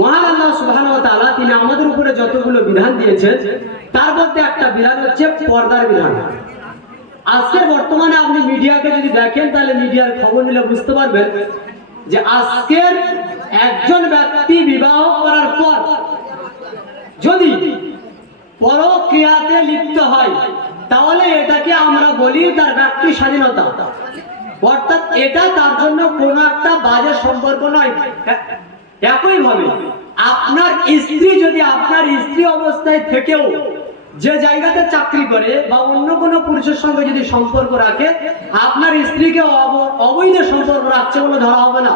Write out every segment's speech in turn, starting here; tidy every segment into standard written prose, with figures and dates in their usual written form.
মহান আল্লাহ সুবহানাহু ওয়া তাআলা তিনি আমাদের উপরে যতগুলো বিধান দিয়েছেন তার মধ্যে একটা বিধান হচ্ছে পর্দার বিধান। আজকের বর্তমানে আপনি মিডিয়াকে যদি দেখেন তাহলে মিডিয়ার খবর নিলে বুঝতে পারবেন যে আজকের একজন ব্যক্তি বিবাহ করার পর যদি পরক্রিয়াতে লিপ্ত হয় তাহলে এটাকে আমরা বলি তার ব্যক্তি স্বাধীনতা, অর্থাৎ এটা তার জন্য কোনো একটা বাজে সম্পর্ক নয়। একইভাবে আপনার স্ত্রী যদি আপনার স্ত্রী অবস্থায় থেকেও যে জায়গাতে চাকরি করে বা অন্য কোনো পুরুষের সঙ্গে যদি সম্পর্ক রাখে, আপনার স্ত্রীকে অবৈধ সম্পর্ক রাখছে বলে ধরা হবে না।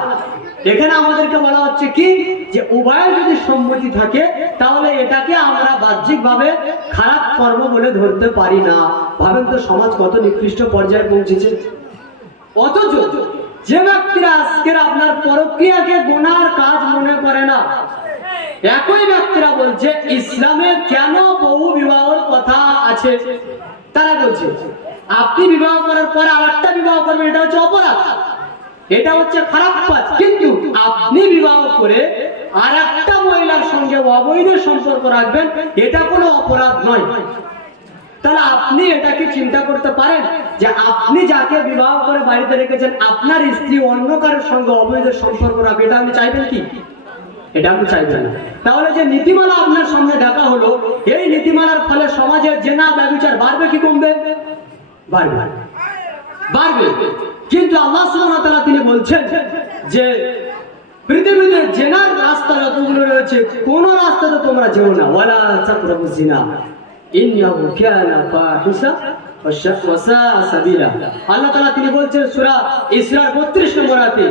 এখানে আমাদেরকে বলা হচ্ছে কি যে উভয়ের যদি সম্মতি থাকে তাহলে এটাকে আমরা বাহ্যিকভাবে খারাপ কর্ম বলে ধরতে পারি না। ভাবেন তো সমাজ কত নিকৃষ্ট পর্যায়ে পৌঁছেছে। অথচ যে ব্যক্তিরা আজকের আপনার পরক্রিয়াকে গুনার কাজ মনে করে না, একই ব্যক্তিরা বলছে ইসলামে কেন বহু বিবাহের কথা আছে। তারা বলছে আপনি বিবাহ করার পরে আরেকটা বিবাহ করবেন, এটা হচ্ছে অপরাধ, এটা হচ্ছে খারাপ কাজ। কিন্তু আপনি বিবাহ করে আরেকটা মহিলার সঙ্গে অবৈধ সম্পর্ক রাখবেন, এটা কোনো অপরাধ নয়। তাহলে আপনি এটাকে চিন্তা করতে পারেন যে আপনি যাকে বিবাহ করে বাড়িতে রেখেছেন আপনার স্ত্রী অন্য কারোর সঙ্গে অবৈধ সম্পর্ক রাখবে, এটা আপনি চাইবেন কি? এটা আপনি চাইবেন না। তাহলে যে নীতিমালা আপনার সামনে দেখা হলো, এই নীতিমালার ফলে সমাজে জেনা ব্যভিচার বাড়বে কি কমবে? বাড়বে, বাড়বে। কিন্তু আল্লাহ সুবহানাহু ওয়া তাআলা তিনি বলছেন যে পৃথিবীতে জেনার রাস্তা যতগুলো রয়েছে কোন রাস্তাতে তোমরা যেও না, ওয়ালা তাকরাবুজ জিনা ইন্নাহু কানা ফাহিশা ওয়া সাআ সাবিলা। আল্লাহ তাআলা তিনি বলছেন সূরা ইসরার 32 নম্বর আয়াতে,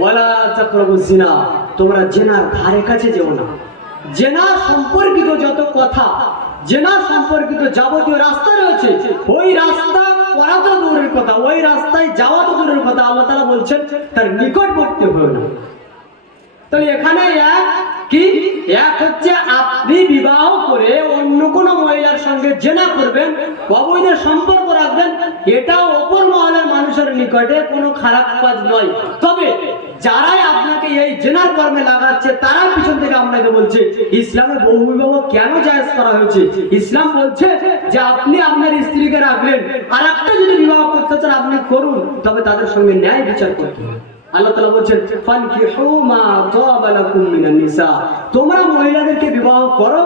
ওয়ালা তাকরাবুজ জিনা, তোমরা জেনার ধারে কাছে যেও না। জেনা সম্পর্কিত যত কথা, জেনা সম্পর্কিত যাবতীয় রাস্তা রয়েছে, ওই রাস্তা করা তো দূরের কথা, ওই রাস্তায় যাওয়া তো দূরের কথা, আল্লাহ তাআলা বলছেন তার নিকটবর্তী হও না। তাহলে এখানে এক হচ্ছে আপনি বিবাহ করে অন্য কোনো মহিলার সঙ্গে জেনা করবেন, অবৈধ সম্পর্ক রাখবেন, এটা অপর মহলের মানুষের নিকটে কোনো খারাপ কাজ নয়। তবে যারাই আপনাকে এই জেনার কর্মে লাগাচ্ছে তারা পিছন থেকে আপনাকে বলছে ইসলামে বহু বিবাহ কেন জায়েজ করা হয়েছে। ইসলাম বলছে যে আপনি আপনার স্ত্রীকে রাখলেন, আর একটা যদি বিবাহ করতে চান আপনি করুন, তবে তাদের সঙ্গে ন্যায় বিচার করতে হবে। আল্লাহ তাআলা বলেন ফানকিহু মা তাবা লাকুম মিনান নিসা, তোমরা মহিলাদেরকে বিবাহ করো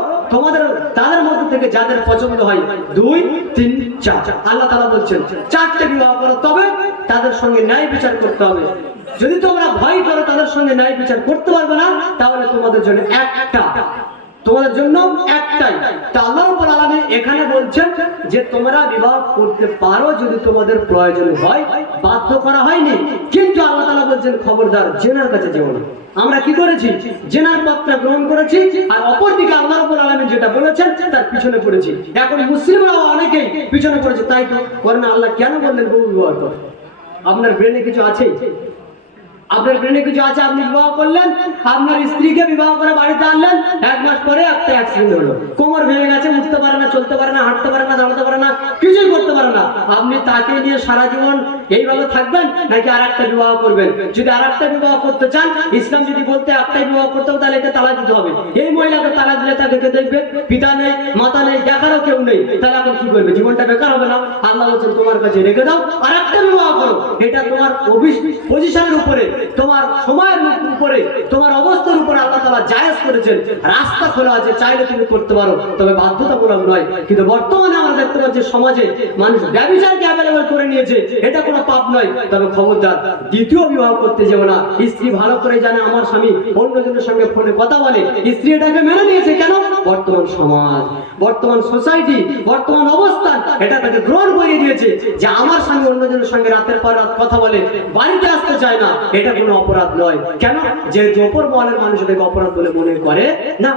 তাদের মধ্যে থেকে যাদের পছন্দ হয়, 2, 3, 4। আল্লাহ তাআলা বলছেন 4টে বিবাহ করো, তবে তাদের সঙ্গে ন্যায় বিচার করতে হবে। যদি তোমরা ভয় করো তাদের সঙ্গে ন্যায় বিচার করতে পারবে না, তাহলে তোমাদের জন্য একটাই। তা আল্লাহ রাব্বুল আলামিন এখানে বলছেন যে তোমরা বিবাহ করতে পারো যদি তোমাদের প্রয়োজন হয়, বাধ্য করা হয়নি। কিন্তু আল্লাহ তাআলা বলছেন খবরদার জেনার কাছে যেও না। আমরা কি করেছি? জেনার পথটা গ্রহণ করেছি, আর অপরদিকে আল্লাহ রাব্বুল আলামিন যেটা বলেছেন তার পিছনে পড়েছি। এখন মুসলিমরা অনেকেই পিছনে পড়েছে, তাই তো করে না। আল্লাহ কেন বললেন বহু বিবাহ করো? আপনার ব্রেনে কিছু আছে? আপনার ব্রেনে কিছু আছে? আপনি বিবাহ করলেন, আপনার স্ত্রীকে বিবাহ করে বাড়িতে আনলেন, 1 মাস পরে একটা অ্যাক্সিডেন্ট হলো, কোমর ভেঙে গেছে, উঠতে পারে না, চলতে পারে না, হাঁটতে পারে না, দাঁড়াতে পারে না, কিছুই করতে পারে না। আপনি তাকে নিয়ে সারা জীবন এইভাবে থাকবেন নাকি আরেকটা বিবাহ করবেন? যদি আরেকটা বিবাহ করতে চান, ইসলাম যদি বলতে একটাই বিবাহ করতে হবে, তাহলে একে তালাক দিতে হবে। এই মহিলাকে তালাক দিলে তাকে কে দেখবে? পিতা নেই, মাতা নেই, দেখারও কেউ নেই, তাহলে এখন কি করবে? জীবনটা বেকার হবে না? আল্লাহ বলছেন তোমার কাছে রেখে দাও, আরেকটা বিবাহ করো। এটা তোমার পজিশনের উপরে, তোমার সময়ের উপরে, তোমার অবস্থার উপরে আল্লাহ তাআলা জায়েজ করেছেন। রাস্তা খোলা আছে, চাইলে তুমি করতে পারো, তবে বাধ্যতামূলক নয়। কিন্তু বর্তমানে আমরা দেখতে পাচ্ছি সমাজে মানুষ ব্যভিচারকে অ্যাভেলেবল করে নিয়েছে। এটা কোনো পাপ নয়, তবে খবরদার দ্বিতীয় বিবাহ করতে যেও না। স্ত্রী ভালো করে জানে আমার স্বামী অন্যজনের সঙ্গে ফোনে কথা বলে, স্ত্রী এটাকে মেনে নিয়েছে। কেন? বর্তমান সমাজ, বর্তমান সোসাইটি, বর্তমান অবস্থান এটা তাকে গ্রহণ করে দিয়েছে যে আমার স্বামী অন্যজনের সঙ্গে রাতের পর রাত কথা বলে, বাড়িতে আসতে চায় না, এটা কোনো অপরাধ নয়। কেন? যে অপর মহলের মানুষ এটাকে অপরাধ বলে মনে করে না।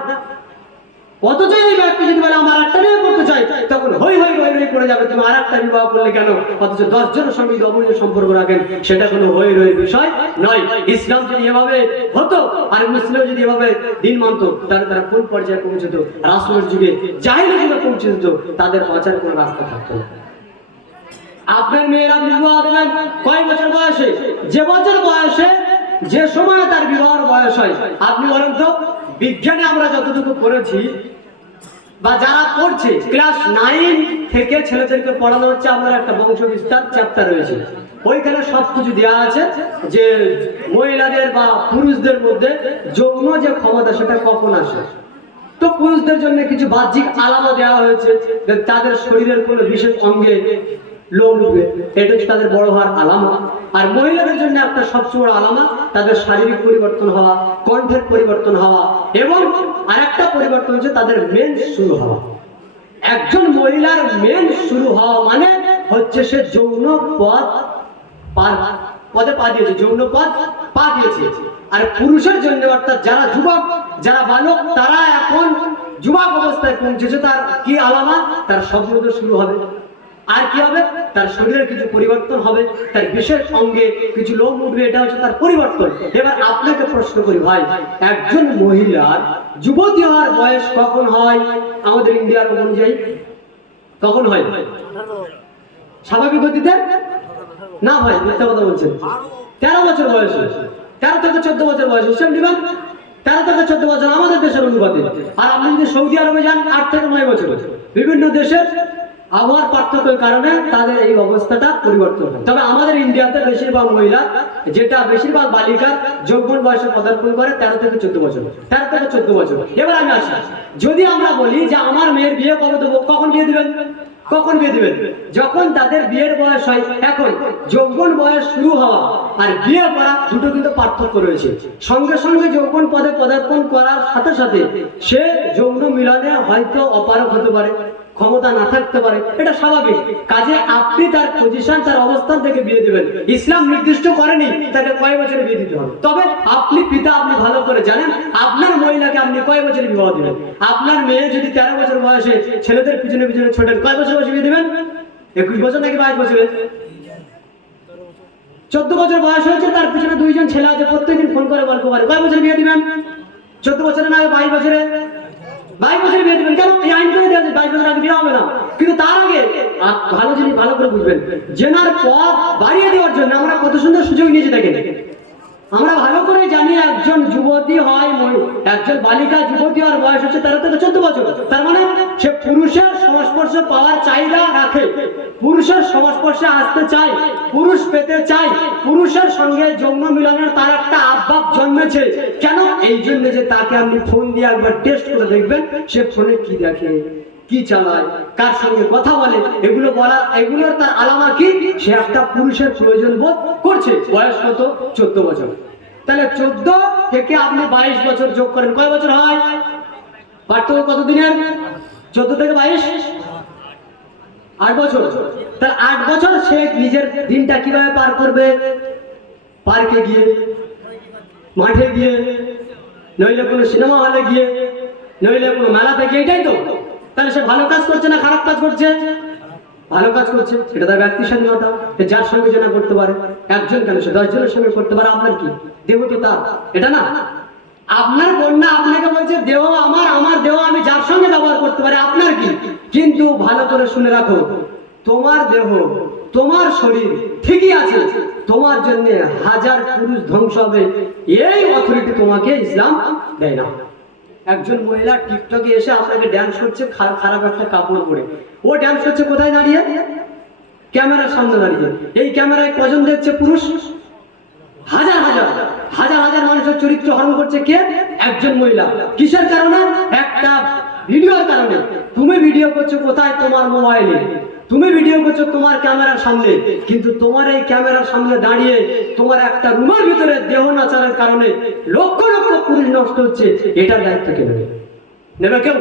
অথচ এই ব্যক্তি যদি বলে আমার একটা বিয়ে করতে চাই, তখন হই হই হই হই করে যাবে, তুমি আরেকটা বিবাহ করলে কেন? অথচ 10 জনের সঙ্গে অবৈধ সম্পর্ক রাখেন, সেটা কোনো হই হই বিষয় নয়। ইসলাম যদি এভাবে হতো আর মুসলিম যদি এভাবে দিন মানত, তাহলে তারা কোন পর্যায়ে পৌঁছত? রাসূলের যুগে, জাহিলিয়াতের যুগে পৌঁছে যেত, তাদের বাঁচার কোনো রাস্তা থাকতো না। আপনার মেয়েরা বিবাহ দেবেন কয় বছর বয়সে? যে বছর বয়সে যে সময় তার বিবাহের বয়স হয়। আপনি বলেন তো, বিজ্ঞানে আমরা যতটুকু পড়েছি বা যারা পড়ছে, ক্লাস 9 থেকে ছেলেদেরকে পড়ানো হচ্ছে, আমাদের একটা বংশ বিস্তার চ্যাপ্টার রয়েছে, ওইখানে সবকিছু দেওয়া আছে যে মহিলাদের বা পুরুষদের মধ্যে যৌন যে ক্ষমতা সেটা কখন আসে। তো পুরুষদের জন্য কিছু বাহ্যিক আলামত দেওয়া হয়েছে, যে তাদের শরীরের কোনো বিশেষ অঙ্গে লোম উঠবে, এটা হচ্ছে তাদের বড় হওয়ার আলামত। আর মহিলাদের জন্য একটা সবচেয়ে বড় আলামত তাদের শারীরিক পরিবর্তন হওয়া, কণ্ঠের পরিবর্তন হওয়া, এবং আরেকটা পরিবর্তন হচ্ছে তাদের মেন্স শুরু হওয়া। একজন মহিলার মেন্স শুরু হওয়া মানে হচ্ছে সে যৌন পদে পা দিয়েছে, যৌন পদ পা দিয়েছে। আর পুরুষের জন্য অর্থাৎ যারা যুবক, যারা বালক, তারা এখন যুবক অবস্থায় পৌঁছেছে, তার কি আলামত? তার স্বপ্ন শুরু হবে। আর কি হবে? তার শরীরের কিছু পরিবর্তন হবে, তার বিশেষ অঙ্গে কিছু লোম উঠবে, এটা হচ্ছে তার পরিবর্তন। এবার আপনাকে প্রশ্ন করি ভাই, একজন মহিলার যুবতী হওয়ার বয়স কখন হয় আমাদের ইন্ডিয়ার অনুযায়ী? কখন হয়? স্বাভাবিক গতিতে না ভাই, মিথ্যা কথা বলছেন। 13 বছর বয়স, 13 থেকে 14 বছর বয়স, হিসাব নিবেন 13 থেকে 14 বছর আমাদের দেশের অনুপাতে। আর আপনি যদি সৌদি আরবে যান 8 থেকে 9 বছর। বিভিন্ন দেশের আবহাওয়ার পার্থক্যের কারণে তাদের এই অবস্থাটা পরিবর্তন হয়। তবে আমাদের ইন্ডিয়াতে বেশিরভাগ মহিলা, যেটা বেশিরভাগ বালিকা যৌবন বয়সে পদার্পণ করে 13 থেকে 14 বছর, 13 থেকে 14 বছর। এবার আমি আসি, যদি আমরা বলি যে আমার মেয়ের বিয়ে কবে দেবো, কখন বিয়ে দিবেন? কখন বিয়ে দিবেন? যখন তাদের বিয়ের বয়স হয়। এখন যৌবন বয়স শুরু হওয়া আর বিয়ে করা দুটো কিন্তু পার্থক্য রয়েছে। সঙ্গে সঙ্গে যৌবন পদে পদার্পণ করার সাথে সাথে সে যৌন মিলনে হয়তো অপারগ হতে পারে, ক্ষমতা না থাকতে পারে, এটা স্বাভাবিক। কাজে আপনি তার পজিশন, তার অবস্থান থেকে বিয়ে দিবেন। ইসলাম নির্দিষ্ট করেনি তাকে কয় বছরে বিয়ে দিতে হবে। তবে আপনি পিতা, আপনি ভালো করে জানেন আপনার মহিলাকে আপনি কয় বছরে বিবাহ দিবেন। আপনার মেয়ে যদি 13 বছর বয়সে ছেলেদের পিছনে পিছনে ছোটেন, কয় বছর বয়সে বিয়ে দিবেন? 21 বছর নাকি 22 বছরে? 14 বছর বয়স হয়েছে, তার পিছনে 2 জন ছেলে আছে, প্রত্যেকদিন ফোন করে গল্প করে, কয় বছরে বিয়ে দিবেন? 14 বছরে না 22 বছরে? 22 বছরে বিয়ে দিবেন। কেন? এই আইন করে দেওয়া আছে 22 বছর আগে বিয়ে হবে না। কিন্তু তার আগে ভালো জিনিস ভালো করে বুঝবেন, জেনার পথ বাড়িয়ে দেওয়ার জন্য আমরা কত সুন্দর সুযোগ নিয়েছি দেখেন। আমরা ভালো করে জানি একজন যুবতী হয়, একজন বালিকা যুবতী হওয়ার বয়স হচ্ছে 13 থেকে 14 বছর। তার মানে সে পুরুষের সংস্পর্শ পাওয়ার চাহিদা রাখে, পুরুষের সংস্পর্শে আসতে চায়, পুরুষ পেতে চায়, পুরুষের সঙ্গে যৌন মিলনের তার একটা আবভাব জন্মেছে। কেন? এই জন্য যে তাকে আপনি ফোন দিয়ে একবার টেস্ট করে দেখবেন সে ফোনে কি দেখে, কি চালায়, কার সঙ্গে কথা বলে, এগুলোর তার আলামা কি? সে একটা পুরুষের প্রয়োজন বোধ করছে। বয়স কত? 14 বছর। তাহলে 14 থেকে আপনি 22 বছর যোগ করেন, কয় বছর হয়? পার্থক্য কত দিনের? 14 থেকে 22 8 বছর। তাহলে 8 বছর সে নিজের দিনটা কিভাবে পার করবে? পার্কে গিয়ে, মাঠে গিয়ে, নইলে কোনো সিনেমা হলে গিয়ে, নইলে কোনো মেলাতে গিয়ে, এটাই তো। তাহলে সে ভালো কাজ করছে না খারাপ কাজ করছে? ভালো কাজ করছে। এটা তার ব্যক্তি স্বাধীনতা, যার সঙ্গে যেটা করতে পারে। একজন কেন, সে 10 জনের সঙ্গে করতে পারে। আপনার কি দেহ তো তার, এটা না? আপনার কন্যা আপনাকে বলছে দেহ আমার, আমার দেহ আমি যার সঙ্গে ব্যবহার করতে পারি। আপনার কি? কিন্তু ভালো করে শুনে রাখো, তোমার দেহ, তোমার শরীর ঠিকই আছে, তোমার জন্য 1000 পুরুষ ধ্বংস হবে, এই অথরিটি তোমাকে ইসলাম দেয় না। একজন মহিলা টিকটকে এসে আপনাকে ড্যান্স করছে খারাপ একটা কাপড় পরে, ও ড্যান্স করছে কোথায় দাঁড়িয়ে? ক্যামেরার সামনে দাঁড়িয়ে। এই ক্যামেরায় কজন দেখছে? পুরুষ। হাজার হাজার হাজার হাজার মানুষের চরিত্র হরণ করছে কে? একজন মহিলা। কিসের কারণে? একটা ভিডিওর কারণে। তুমি ভিডিও করছো কোথায়? তোমার মোবাইলে। তুমি ভিডিও করছো তোমার ক্যামেরার সামনে, কিন্তু তোমার এই ক্যামেরার সামনে দাঁড়িয়ে তোমার একটা রুমের ভিতরে দেহ নাচারের কারণে লক্ষ লক্ষ পুরুষ নষ্ট হচ্ছে। এটার দায়িত্ব কে নেবে? নেবে কেউ?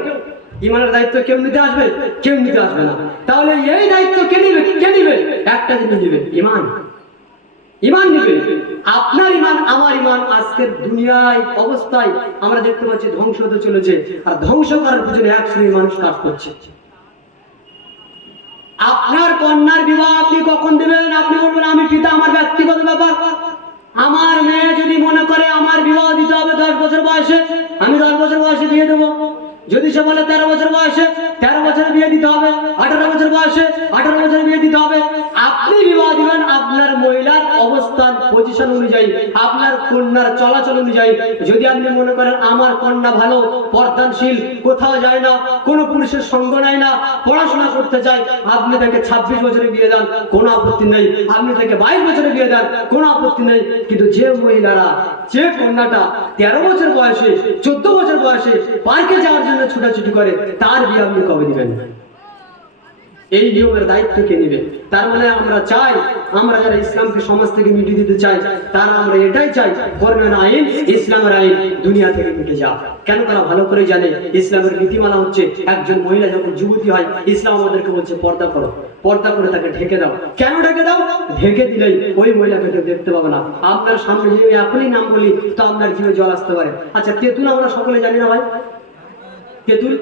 ইমানের দায়িত্ব কেউ নিতে আসবে? কেউ নিতে আসবে না। তাহলে এই দায়িত্ব কে নিবে? কে নিবে? একটা জিনিস নিবে, ইমান। ইমান নিবে। আপনার ইমান, আমার ইমান। আজকের দুনিয়ায় অবস্থায় আমরা দেখতে পাচ্ছি ধ্বংস হতে চলেছে, আর ধ্বংস করার পিছনে এক শ্রেণীর মানুষ কাজ করছে। আপনার কন্যার বিবাহ আপনি কখন দেবেন? আপনি বলবেন আমি পিতা, আমার ব্যক্তিগত ব্যাপার। আমার মেয়ে যদি মনে করে আমার বিবাহ দিতে হবে 10 বছর বয়সে, আমি 10 বছর বয়সে দিয়ে দেবো। যদি সে বলে 13 বছর বয়সে 13 বছরে বিয়ে দিতে হবে, 18 বছর বয়সে 18 বছরে বিয়ে দিতে হবে, আপনি বিবাহ দিবেন আপনার মহিলার অবস্থান পজিশন অনুযায়ী, আপনার কন্যার চলাচল অনুযায়ী। যদি আপনি মনে করেন আমার কন্যা ভালো, পর্দানশীল, কোথাও যায় না, কোনো পুরুষের সঙ্গ নেয় না, পড়াশোনা করতে চায়, আপনি তাকে 26 বছরে বিয়ে দেন, কোনো আপত্তি নেই। আপনি তাকে 22 বছরে বিয়ে দেন, কোনো আপত্তি নেই। কিন্তু যে মহিলারা, যে কন্যাটা 13 বছর বয়সে, 14 বছর বয়সে পার্কে যাওয়ার জন্য ছুটাছুটি করে, তার বিয়ে আপনি কবে দিবেন? এই নিয়মের দায়িত্ব কে নেবে? তার মানে আমরা চাই, আমরা যারা ইসলামকে সমাজ থেকে মিটিয়ে দিতে চাই, তারা আমরা এটাই চাই, ধর্মের আইন, ইসলামের আইন দুনিয়া থেকে মিটে যাক। কেন? তারা ভালো করে জানে ইসলামের নীতিমালা হচ্ছে একজন মহিলা যখন যুবতী হয়, ইসলাম আমাদেরকে বলছে পর্দা করো, পর্দা করে তাকে ঢেকে দাও। কেন ঢেকে দাও? ঢেকে দিলেই ওই মহিলাকে কেউ দেখতে পাবে না। আপনার সামনে যদি এখনই নাম বলি তো আপনার জিভে জল আসতে পারে। আচ্ছা, তেঁতুল আমরা সকলে জানি না ভাই? তেঁতুল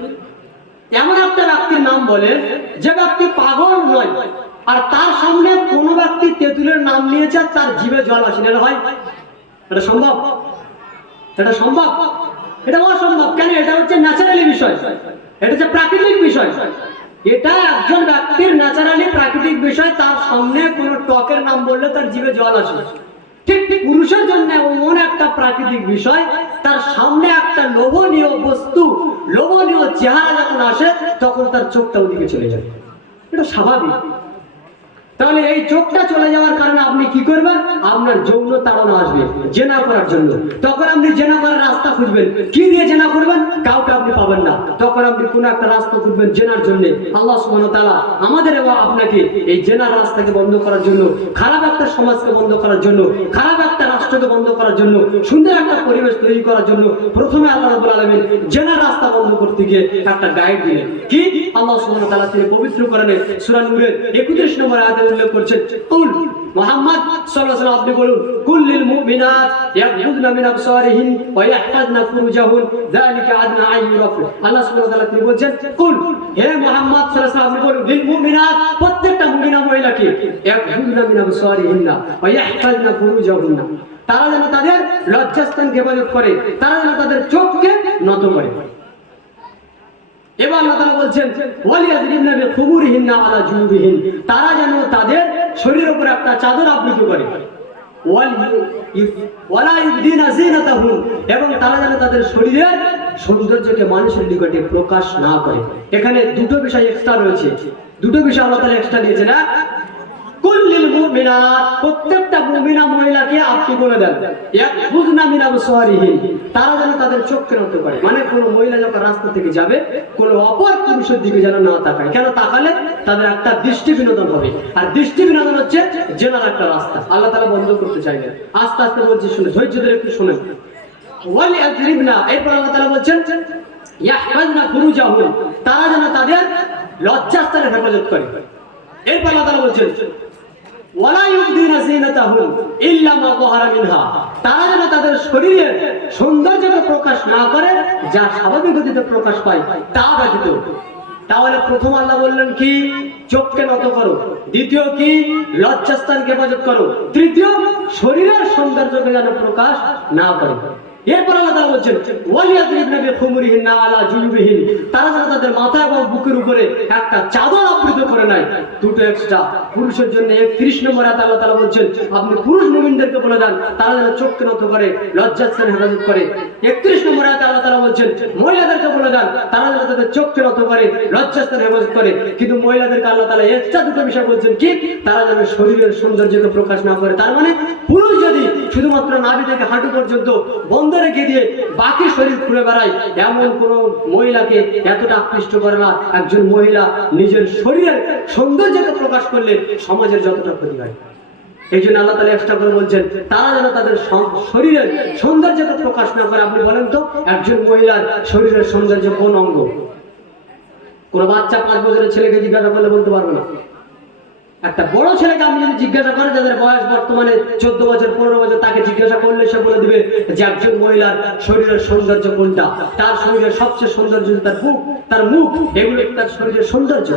এমন একটা ব্যক্তির নাম বলে যে ব্যক্তি পাগল নয়, আর তার সামনে কোন ব্যক্তি তেঁতুলের নাম নিয়েছে তার জিভে জল আসে না ভাই? এটা সম্ভব? এটা সম্ভব? এটা অসম্ভব। কেন? এটা হচ্ছে ন্যাচারালি বিষয়, এটা হচ্ছে প্রাকৃতিক বিষয়। এটা একজন ব্যক্তির ন্যাচারালি প্রাকৃতিক বিষয়, তার সামনে কোন টকের নাম বললে তার জিভে জল আসে। ঠিক পুরুষের জন্য এমন একটা প্রাকৃতিক বিষয়, তার সামনে একটা লোভনীয় বস্তু, লোভনীয় চেহারা যখন আসে তখন তার চোখটা ওদিকে চলে যায়। এটা স্বাভাবিক। তাহলে এই চোখটা চলে যাওয়ার কারণে আপনি কি করবেন? আপনার যৌন তাড়না আসবে জেনা করার জন্য। তখন আপনি জেনা করার রাস্তা খুঁজবেন। কি দিয়ে জেনা করবেন? কাউকে আপনি পাবেন না। তখন আপনি কোন একটা রাস্তা খুঁজবেন জেনার জন্য। আল্লাহ সুবহানাহু ওয়া তাআলা আমাদের এবং আপনাকে এই জেনার রাস্তাকে বন্ধ করার জন্য, খারাপ একটা সমাজকে বন্ধ করার জন্য, খারাপ একটা রাষ্ট্রকে বন্ধ করার জন্য, সুন্দর একটা পরিবেশ তৈরি করার জন্য প্রথমে আল্লাহ রাব্বুল আলামিন জেনার রাস্তা বন্ধ করতে গিয়ে একটা গাইড দিলেন। কি? আল্লাহ সুবহানাহু ওয়া তাআলা তিনি পবিত্র কোরআনে সূরা নূরের 31 নম্বর আয়াতে উল্লেখ করছেন, কুল মুহাম্মদ সাল্লাল্লাহু আলাইহি ওয়াসাল্লাম আপনি বলুন, কুল্লিল মুমিনাত ইয়াগহুদনা মিন আবসারিহিন ওয়া ইয়াহফাজনা ফুরুজাহুন যালিকা আদনা আন ইউরাফু। আল্লাহ সুবহানাহু ওয়া তাআলা তিনি বলছেন, কুল হে মুহাম্মদ সাল্লাল্লাহু আলাইহি ওয়াসাল্লাম আপনি বলুন, লিল মুমিনাত প্রত্যেকটা মুমিনা মহিলাকে ইয়াগহুদনা মিন আবসারিহিন্না ওয়া ইয়াহফাজনা ফুরুজাহুন্না, তারা যেন তাদের লজ্জাস্থানকে হেফাজত করে, তারা যেন তাদের চোখকে নত করে। এবার আল্লাহ তাআলা বলছেন, ওয়ালিয়াযরিবনা বিখুমুরিহিন্না আলা জুনুবিহিন, তারা যেন তাদের শরীরের উপর একটা চাদর আবৃত করে, ওয়ালা ইউবদিনা যিনাতাহুন, এবং তারা যেন তাদের শরীরের সৌন্দর্যকে মানুষের নিকটে প্রকাশ না করে। এখানে দুটো বিষয় এক্সট্রা রয়েছে, দুটো বিষয় আল্লাহ তাআলা এক্সট্রা দিয়েছেন। কুল্লিল মুমিনাত প্রত্যেকটা মুমিনা মহিলাকে আপনি বলে দেন, ইয়াগহুদনা মিন আবসারিহিন, তারা যেন তাদের চোখকে নত করে। মানে কোন মহিলা যখন রাস্তা থেকে যাবে কোন অপর পুরুষের দিকে যেন না তাকায়। কেন? তাকালে তাদের একটা দৃষ্টি বিনোদন হবে, আর দৃষ্টি বিনোদন হচ্ছে জেনার একটা রাস্তা। আল্লাহ তাআলা বন্ধ করতে চাইলেন। আস্তে আস্তে বলছি, শুনে ধৈর্য ধরে একটু শুনেন। ওয়ালিয়াযরিবনা, এরপর আল্লাহ তাআলা বলছেন, ইয়াহফাজনা ফুরুজাহুন, তারা যেন তাদের লজ্জাস্থানের হেফাজত করে। এরপর আল্লাহ তাআলা বলছেন, ওয়ালা ইউবদিনা যিনাতাহুন ইল্লা মা যাহারা মিনহা, তারা যেন তাদের শরীরের সৌন্দর্যকে প্রকাশ না করে, যা স্বাভাবিক গতিতে প্রকাশ পায় তা ব্যতীত। তাহলে প্রথম আল্লাহ বললেন কি? চোখকে নত করো। দ্বিতীয় কি? লজ্জাস্থানকে হেফাজত করো। তৃতীয়, শরীরের সৌন্দর্যকে যেন প্রকাশ না করে। এরপর আল্লাহ তাআলা বলছেন, ওয়ালিয়াযরিবনা বিখুমুরিহিন্না আলা জুনুবিহিন, তারা যেন তাদের মাথা এবং বুকের উপরে একটা চাদর আবৃত করে নেয়। দুটো এক্সট্রা। পুরুষের জন্য 31 নম্বর আয়াতে আল্লাহ তাআলা বলছেন, আপনি পুরুষ মুমিনদেরকে বলে দেন তারা যেন চোখকে নত করে, লজ্জাস্থান হেফাজত করে। 31 নম্বর আয়াতে আল্লাহ তাআলা বলছেন, মহিলাদেরকে বলে দেন তারা যেন তাদের চোখকে নত করে, লজ্জাস্থান হেফাজত করে। কিন্তু মহিলাদেরকে আল্লাহ তাআলা এক্সট্রা দুটো বিষয় বলছেন কি? তারা যেন শরীরের সৌন্দর্যকে প্রকাশ না করে। তার মানে পুরুষ যদি শুধুমাত্র নাভি থেকে হাঁটু পর্যন্ত বন্ধ রেখে দিয়ে বাকি শরীর ঘুরে বেড়ায়, এমন কোন মহিলাকে এতটা আকৃষ্ট করে না একজন মহিলা নিজের শরীরের সৌন্দর্যকে প্রকাশ করলে সমাজের যতটা ক্ষতি হয়। এই জন্য আল্লাহ তাআলা এক্সট্রা করে বলছেন, তারা যেন তাদের শরীরের সৌন্দর্যকে প্রকাশ না করে। আপনি বলেন তো, একজন মহিলার শরীরের সৌন্দর্য কোন অঙ্গ? কোন বাচ্চা 5 বছরের ছেলেকে জিজ্ঞাসা করলে বলতে পারবে না। একটা বড় ছেলেকে আপনি যদি জিজ্ঞাসা করেন, যাদের বয়স বর্তমানে 14 বছর 15 বছর, তাকে জিজ্ঞাসা করলে সে বলে দিবে যে একজন মহিলার শরীরের সৌন্দর্য কোনটা। তার শরীরের সবচেয়ে সৌন্দর্য তার বুক, তার মুখ, এগুলো তার শরীরের সৌন্দর্য।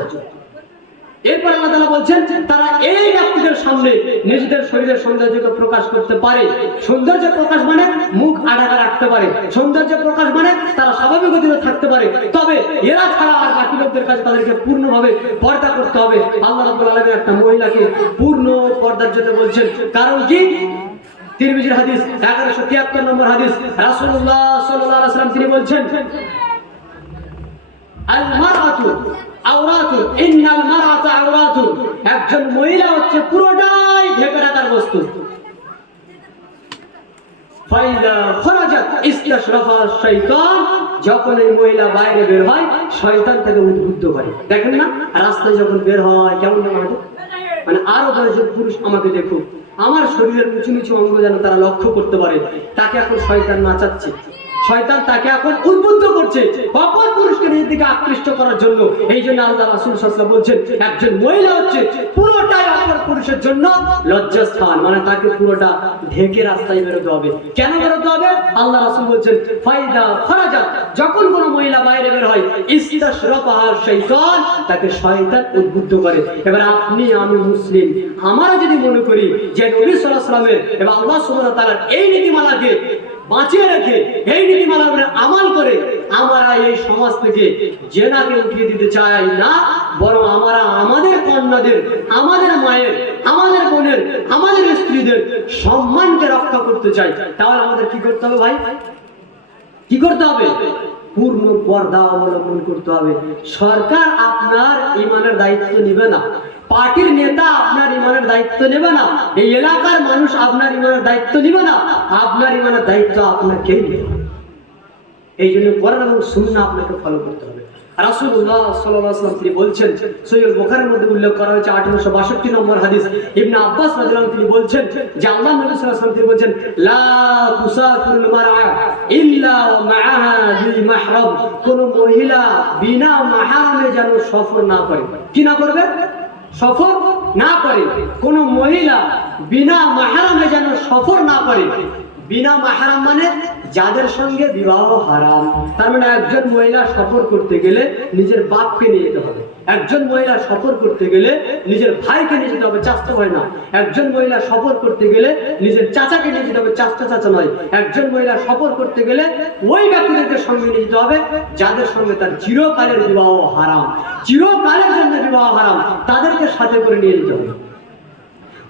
এরপর আল্লাহ তাআলা বলছেন তারা এই ব্যক্তিদের সামনে নিজেদের শরীরের সৌন্দর্যকে প্রকাশ করতে পারে। সৌন্দর্য প্রকাশ মানে মুখ আড়াকা রাখতে পারে, সৌন্দর্য প্রকাশ মানে তারা স্বাভাবিক গতিতে থাকতে পারে, তবে এরা ছাড়া আর বাকি লোকদের কাছে তাদেরকে পূর্ণভাবে পর্দা করতে হবে। আল্লাহ রাব্বুল আলামিন একটা মহিলাকে পূর্ণ পর্দার জন্য বলছেন, কারণ কি? তিরমিজির হাদিস 1173 নম্বর হাদিস, রাসূলুল্লাহ সাল্লাল্লাহু আলাইহি ওয়াসাল্লাম তিনি বলছেন, আল মারআতু আওরাতু ইন্নাল মারআতা আওরাতু, একজন মহিলা হচ্ছে পুরোটাই ঢেকে রাখার বস্তু। ফাইদা খরাজাত ইস্তাশরাফা শাইতান, যখন এই মহিলা বাইরে বের হয় শয়তান তাকে উদ্বুদ্ধ করে। দেখেন না রাস্তায় যখন বের হয় কেমন লাগে, মানে আরো 10 জন পুরুষ আমাকে দেখুক, আমার শরীরের নিচু নিচু অঙ্গ যেন তারা লক্ষ্য করতে পারে। তাকে এখন শয়তান নাচাচ্ছে, শয়তান তাকে এখন উদ্বুদ্ধ করছে অপর পুরুষকে নিজের দিকে আকৃষ্ট করার জন্য। এই জন্য আল্লাহ রাসূল সাল্লাল্লাহু আলাইহি ওয়াসাল্লাম বলছেন একজন মহিলা হচ্ছে পুরোটাই অপর পুরুষের জন্য লজ্জাস্থান, মানে তাকে পুরোটা ঢেকে রাস্তায় বেরোতে হবে। কেন বেরোতে হবে? আল্লাহ রাসূল বলছেন ফাইদা খরাজাত, যখন কোন মহিলা বাইরে বের হয় ইস্তাশরাফাহা শাইতান, তাকে শয়তান উদ্বুদ্ধ করে। এবার আপনি আমি মুসলিম, আমরা যদি মনে করি যে নবী সাল্লাল্লাহু আলাইহি ওয়াসাল্লামের এবং আল্লাহ সুবহানাহু ওয়া তাআলার এই নীতিমালাকে বাঁচিয়ে রেখে এই নীতিমালার উপরে আমল করে আমরা এই সমাজ থেকে জেনাকে উঠিয়ে দিতে চাই না, বরং আমরা আমাদের কন্যাদের, আমাদের মায়ের, আমাদের বোনের, আমাদের স্ত্রীদের সম্মানকে রক্ষা করতে চাই। তাহলে আমাদের কি করতে হবে ভাই? কি করতে হবে? পূর্ণ পর্দা অবলম্বন করতে হবে। সরকার আপনার ঈমানের দায়িত্ব নেবে না, পার্টির নেতা আপনার ঈমানের দায়িত্ব নেবে না, এই এলাকার মানুষ আপনার ঈমানের দায়িত্ব নেবে না, আপনার ঈমানের দায়িত্ব আপনাকেই নিতে হবে। এই জন্য কোরআন এবং সুন্নাহ আপনাকে ফলো করতে হবে। রাসূলুল্লাহ সাল্লাল্লাহু আলাইহি ওয়াসাল্লাম তিনি বলছেন, সহিহ বুখারীর মধ্যে উল্লেখ করা হয়েছে 1862 নম্বর হাদিস, ইবনে আব্বাস রাদিয়াল্লাহু আনহু তিনি বলছেন যে আল্লাহ নবী সাল্লাল্লাহু আলাইহি ওয়াসাল্লাম তিনি বলছেন, লা তুসাফিরুল মারআ ইল্লা ওয়া মাআহা যুল মাহরাম, কোন মহিলা বিনা মাহরামে যেন সফর না করে। কি না করবে? সফর না করে। কোন মহিলা বিনা মাহরামে যেন সফর না করে। বিনা মাহরাম মানে যাদের সঙ্গে বিবাহ হারাম। তার মানে একজন মহিলা সফর করতে গেলে নিজের বাপকে নিয়ে যেতে হবে, একজন মহিলা সফর করতে গেলে নিজের ভাইকে নিয়ে যেতে হবে, চাচা ভাই না। একজন মহিলা সফর করতে গেলে নিজের চাচাকে নিয়ে যেতে হবে, চাচা নয়। একজন মহিলা সফর করতে গেলে ওই ব্যক্তিদেরকে সঙ্গে নিয়ে যেতে হবে যাদের সঙ্গে তার চিরকালের বিবাহ হারাম, চিরকালের জন্য বিবাহ হারাম, তাদেরকে সাথে করে নিয়ে যেতে হবে।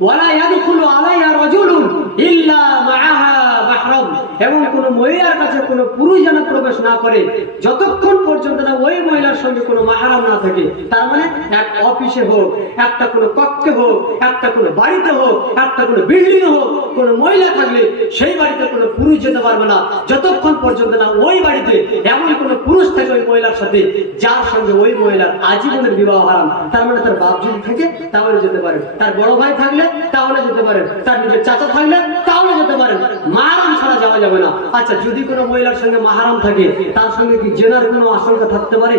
ওয়ালা ইয়াদখুলু আলাইহা রাজুলুন ইল্লা মাআহা মাহরাম, এবং কোন মহিলার কাছে কোন পুরুষ যেন প্রবেশ না করে যতক্ষণ পর্যন্ত না ওই মহিলার সঙ্গে কোনো মাহরাম না থাকে। তার মানে এক অফিসে হোক, একটা কোনো কক্ষে হোক, একটা কোনো বাড়িতে হোক, একটা কোনো বিল্ডিং এ হোক, কোনো মহিলা থাকলে সেই বাড়িতে কোনো পুরুষ যেতে পারবে না যতক্ষণ পর্যন্ত না ওই বাড়িতে এমন কোনো পুরুষ থাকে ওই মহিলার সাথে যার সঙ্গে ওই মহিলার আজীবনের বিবাহ হারাম। তার মানে তার বাপ যদি থাকে তাহলে যেতে পারে, তার বড় ভাই থাকলে তাহলে যেতে পারেন, তার নিজের চাচা থাকলে তাহলে যেতে পারেন, মাহরাম ছাড়া যাওয়া যাবে না। আচ্ছা, যদি কোনো মহিলার সঙ্গে মাহরাম থাকে তার সঙ্গে কি জেনার কোনো আশঙ্কা থাকতে পারে?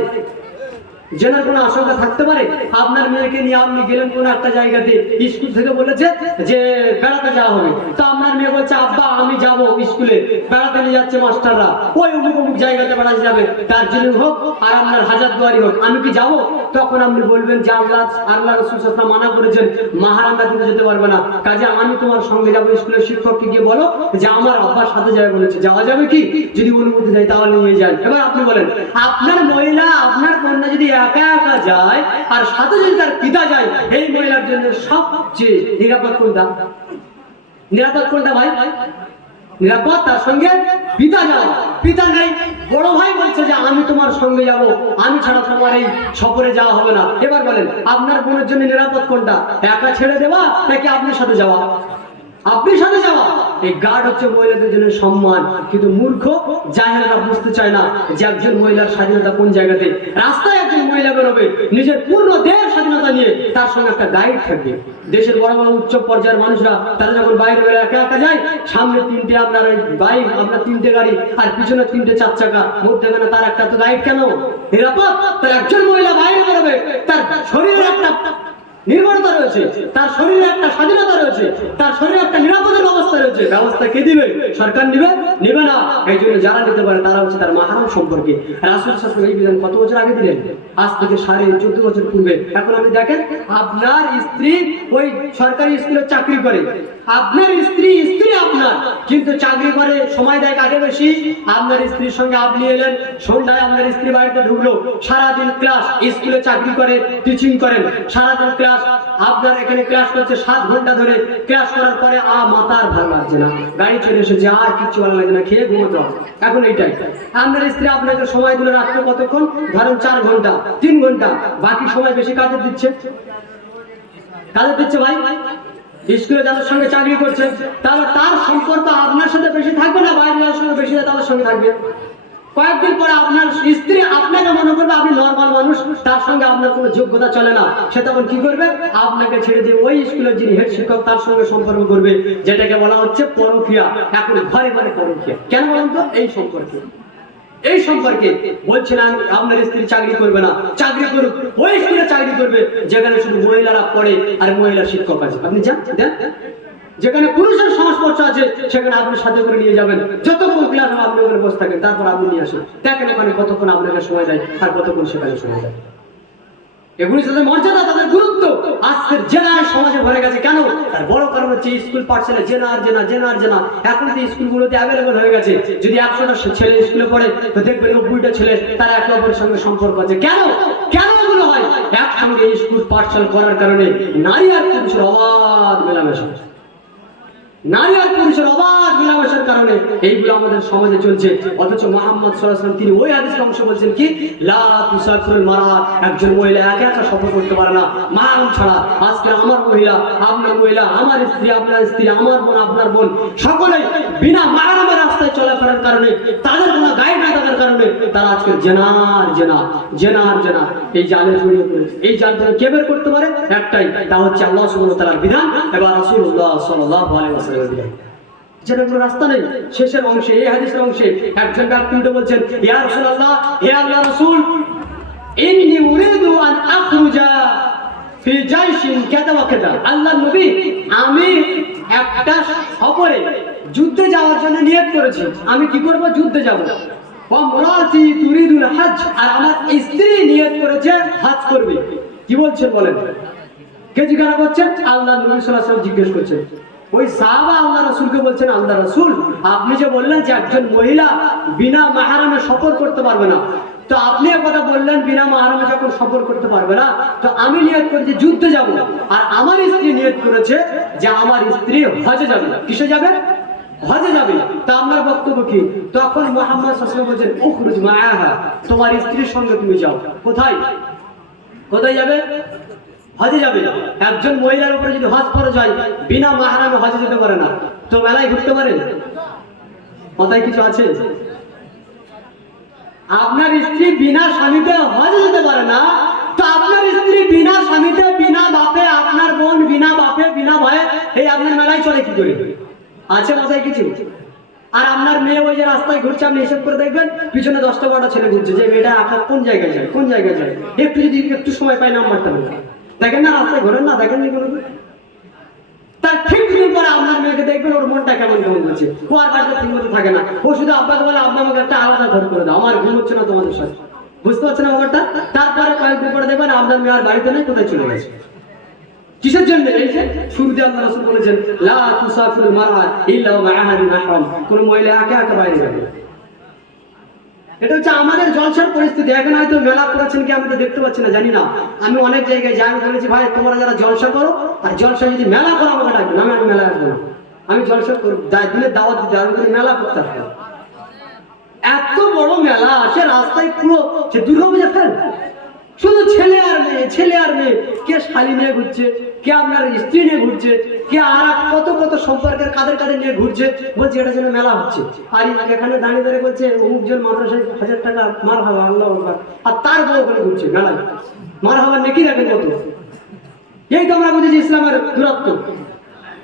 জেনার কোনো আশঙ্কা থাকতে পারে? আপনার মেয়েকে নিয়ে আপনি গেলেন কোনো একটা জায়গাতে, স্কুল থেকে বলেছে যে বেড়াতে যাওয়া হবে, তো আপনার মেয়ে বলছে আব্বা আমি যাব স্কুলে, বেড়াতে নিয়ে যাচ্ছে মাস্টাররা, ওই অমুক অমুক জায়গাতে বেড়াতে যাবে, দার্জিলিং হোক আর আপনার হাজারদুয়ারি হোক, আমি কি যাব? তখন আপনি বলবেন যে আল্লাহ রাসূল সাল্লাল্লাহু আলাইহি ওয়াসাল্লাম মানা করেছেন মাহরামরা কিন্তু যেতে পারবে না, কাজে আমি তোমার সঙ্গে যাবো। স্কুলের শিক্ষককে গিয়ে বলো যে আমার আব্বার সাথে যাবে বলেছে, যাওয়া যাবে কি? যদি অনুমতি দেয় তাহলে নিয়ে যান। এবার আপনি বলেন আপনার মহিলা, আপনার কন্যা যদি একা একা যায় আর সাথে যদি তার পিতা যায়, এই মহিলার জন্য সবচেয়ে নিরাপদ কোনটা? নিরাপদ কোনটা ভাই? নিরাপদ তার সঙ্গে পিতা যাওয়া। পিতা নেই, বড় ভাই বলছে যে আমি তোমার সঙ্গে যাব, আমি ছাড়া তোমার এই সফরে যাওয়া হবে না। এবার বলেন আপনার বোনের জন্য নিরাপদ কোনটা? একা ছেড়ে দেওয়া নাকি আপনার সাথে যাওয়া? আপনি সাথে যাওয়া। এই গার্ড হচ্ছে মহিলাদের জন্য সম্মান, কিন্তু মূর্খ জাহেলরা বুঝতে চায় না যে একজন মহিলার স্বাধীনতা কোন জায়গাতে। রাস্তায় একজন মহিলা বেরোবে নিজের পূর্ণ দেহ স্বাধীনতা নিয়ে, তার সঙ্গে একটা গাইড থাকবে। দেশের বড় বড় উচ্চ পর্যায়ের মানুষরা তারা যখন বাইরে বেরোয় একা একা যায়, সামনে তিনটে আপনার ওই বাইক, আপনার তিনটে গাড়ি, আর পিছনে তিনটে চার চাকা, মধ্যখানে তার একটা তো গাইড। কেন? নিরাপদ। তার একজন মহিলা বাইরে বেরোবে, তার শরীরের একটা নির্ভরতা রয়েছে, তার শরীরে একটা স্বাধীনতা রয়েছে, তার শরীরে একটা নিরাপদের ব্যবস্থা রয়েছে। ব্যবস্থা কে দিবে? সরকার নিবে? নিবে না। এই জন্য যারা নিতে পারে তারা হচ্ছে তার মাহরাম সম্পর্কে। রাসূল সাল্লাল্লাহু আলাইহি ওয়াসাল্লাম এই বিধান কত বছর আগে দিলেন? আজ থেকে 14.5 বছর পূর্বে। এখন আপনি দেখেন, আপনার স্ত্রী ওই সরকারি স্কুলে চাকরি করে, আপনার স্ত্রী আপনার, কিন্তু চাকরি করে, সময় দেয় কাজে বেশি। আপনার স্ত্রীর সঙ্গে আপনি এলেন, সন্ধ্যায় আপনার স্ত্রী বাড়িতে ঢুকলো, সারাদিন ক্লাস, স্কুলে চাকরি করে, টিচিং করেন, সারাদিন ক্লাস, আপনার এখানে ক্লাস করছে 7 ঘন্টা ধরে। ক্লাস করার পরে মাথার ভালো লাগছে না, গাড়ি চলে এসেছে, আর কিচ্ছু ভালো লাগছে না, খেয়ে ঘুমোতে হবে। এখন এইটাই আপনার স্ত্রী আপনাকে সময় দিল রাত্রে কতক্ষণ? ধরেন 4 ঘন্টা, 3 ঘন্টা, বাকি সময় বেশি কাজে দিচ্ছে। ভাই স্কুলে যাদের সঙ্গে চাকরি করছে, তাহলে তার সম্পর্ক আপনার সাথে বেশি থাকবে না বাইরে যাওয়ার সঙ্গে বেশি তাদের সঙ্গে থাকবে? কয়েকদিন পরে আপনার স্ত্রী আপনাকে মনে করবে আপনি নর্মাল মানুষ, তার সঙ্গে আপনার কোনো যোগ্যতা চলে না। সে তখন কি করবে? আপনাকে ছেড়ে দিয়ে ওই স্কুলের যিনি হেড শিক্ষক তার সঙ্গে সম্পর্ক করবে, যেটাকে বলা হচ্ছে পরকীয়া। এখন ঘরে ঘরে পরকীয়া। কেন বলেন তো? এই সম্পর্কে বলছিলাম, আপনার স্ত্রী চাকরি করবে না, চাকরি করুক, ওই স্কুলে চাকরি করবে যেখানে শুধু মহিলারা পড়ে আর মহিলা শিক্ষক আছে। আপনি যান, যেখানে পুরুষের সংস্পর্শ আছে সেখানে আপনি সাথে করে নিয়ে যাবেন। যতক্ষণ ক্লাস আপনি ওখানে বসে থাকেন, তারপর আপনি নিয়ে আসেন, দেখেন ওখানে কতক্ষণ আপনাকে সময় দেয় আর কতক্ষণ সেখানে সময় দেয়। এগুলি তাদের মর্যাদা, তাদের গুরুত্ব আজকের জেনার সমাজে ভরে গেছে। কেন? তার বড় কারণ হচ্ছে স্কুল পাঠশালা জেনা। এখন তো স্কুলগুলোতে অ্যাভেলেবল হয়ে গেছে। যদি 100টা ছেলে স্কুলে পড়ে, তো দেখবেন 90টা ছেলে তারা একে অপরের সঙ্গে সম্পর্ক আছে। কেন এগুলো হয়? একসঙ্গে স্কুল পাঠশালা করার কারণে নারী আর পুরুষের অবাধ মেলামেশার কারণে এইগুলো আমাদের সমাজে চলছে। অথচ মুহাম্মদ সাল্লাল্লাহু আলাইহি ওয়াসাল্লাম তিনি ওই হাদিসের অংশ বলছেন কি, লা তুসাফিরুল মারআত, একজন মহিলা একা একা সফর করতে পারে না মাহরাম ছাড়া। আজকে আমার মহিলা, আপনার মহিলা, আমার স্ত্রী, আপনার স্ত্রী, আমার বোন, আপনার বোন, সকলেই বিনা মাহরামের রাস্তায় চলাফেরার কারণে, তাদের কোনো গাইড না থাকার কারণে তারা আজকে জেনার এই জালে জড়িয়ে পড়েছে। এই জাল থেকে কে বের করতে পারে? একটাই, তা হচ্ছে আল্লাহ সুবহানাহু ওয়া তাআলার বিধান এবং রাসূলুল্লাহ সাল্লাল্লাহু আলাইহি ওয়াসাল্লামের বিধান। যেটা কোনো রাস্তা নেই। শেষের অংশে, এই হাদিসের অংশে একজন ব্যক্তি উঠে বলছেন, ইয়া রাসূলুল্লাহ, হে আল্লাহর রাসূল, ইন্নী উরিদু আন আখরুজা ফি জাইশিন কাযা ওয়া কাযা। আল্লাহর নবী, আমি একটা সফরে যুদ্ধে যাওয়ার জন্য নিয়ত করেছি। আমি কি করব? যুদ্ধে যাব। ওয়া মুরাতি তুরিদুল হজ, আর আমার স্ত্রী নিয়ত করেছে হজ করবে। কি বলছেন বলেন? কে জিজ্ঞাসা করছেন? আল্লাহর নবী সাল্লাল্লাহু আলাইহি ওয়াসাল্লাম জিজ্ঞেস করছেন। ওই সাহাবা আল্লাহ রাসূলকে বলছেন, আল্লাহ রাসূল, আপনি যে বললেন যে একজন মহিলা বিনা মাহরামে সফর করতে পারবে না, তো আপনি কথা বললেন বিনা মাহরামে যখন সফর করতে পারবে না, তো আমি নিয়ত করেছি যুদ্ধে যাব, আর আমার স্ত্রী নিয়ত করেছে যে আমার স্ত্রী হজে যাবে। কিসে যাবে? হজে যাবে। তা আপনার বক্তব্য কি? তখন মুহাম্মদ সাল্লাল্লাহু আলাইহি ওয়াসাল্লাম বলেন, উখরুজ মাআহা, তোমার স্ত্রীর সঙ্গে তুমি যাও। কোথায় যাবে? হজে যাবে। একজন মহিলার উপরে যদি হজ ফরজ হয়, বিনা মাহরামে হজে যেতে পারে না, তো মেলায় ঘুরতে পারে? কথায় কিছু আছে? আপনার স্ত্রী বিনা স্বামীতে হজে যেতে পারে না, তো আপনার স্ত্রী বিনা স্বামীতে, বিনা বাপে, আপনার বোন বিনা বাপে, বিনা ভয়ে এই আপনার মেলায় চলে কি করে? আছে মাথায় কিছু? আর আপনার মেয়ে ওই যে রাস্তায় ঘুরছে, আপনি হিসেব করে দেখবেন পিছনে 10টা-12টা ছেলে ঘুরছে, যে মেয়েটা কোন জায়গায় যায়, একটু সময় পায় নাম্বারটা দেখেন না, রাস্তায় ঘোরেন না, দেখেন নি কোনো? তার ঠিক দিন পরে আপনার মেয়েকে দেখবেন ওর মনটা কেমন করছে, ও আর বাড়িতে ঠিক মতো থাকে না, ও শুধু আব্বাকে বলে, আব্বা আমাকে একটা আলাদা ঘর করে দাও, আমার ঘুম হচ্ছে না তোমাদের সাথে। বুঝতে পারছেন না ব্যাপারটা? তারপরে কয়েকদিন পরে দেখবেন আপনার মেয়ে আর বাড়িতে নেই, কোথায় চলে গেছে। কিসের জন্য? এই যে শুরুতে আল্লাহ রাসূল বলেছেন, লা তুসাফিরুল মারআত ইল্লা মা'আহা মাহরাম, কোন মহিলা একা বাইরে যাবে। এটা হচ্ছে আমাদের জলসার পরিস্থিতি। এখন হয়তো মেলা করেছেন কি আমি তো দেখতে পাচ্ছি না, জানি না। আমি অনেক জায়গায় যাই, আমি বলেছি ভাই তোমরা যারা জলসা করো, আর জলসা যদি মেলা করো আমাকে ডাকবেন, আমি মেলা আসবো না। আমি জলসা দিলে দাওয়াত দিতে, আমি মেলা করতে আসবো। এত বড় মেলা আসে, রাস্তায় পুরো সে দুর্গাপূজা ফেল, শুধু ছেলে আর মেয়ে, কে শালি নিয়ে ঘুরছে, কে আপনার স্ত্রী নিয়ে ঘুরছে, কে আর কত সম্পর্কের কাদের নিয়ে ঘুরছে, বলছে এটা যেন মেলা হচ্ছে। আর এখানে দাঁড়িয়ে বলছে অমুকজন মাদ্রাসায় 1000 টাকা মার হাওয়া, আল্লাহু আকবার, আর তার বউ ওখানে ঘুরছে মেলায়, মার হাওয়ার নেকি দেখেন কত। এই তো আমরা বুঝেছি ইসলামের দূরত্ব।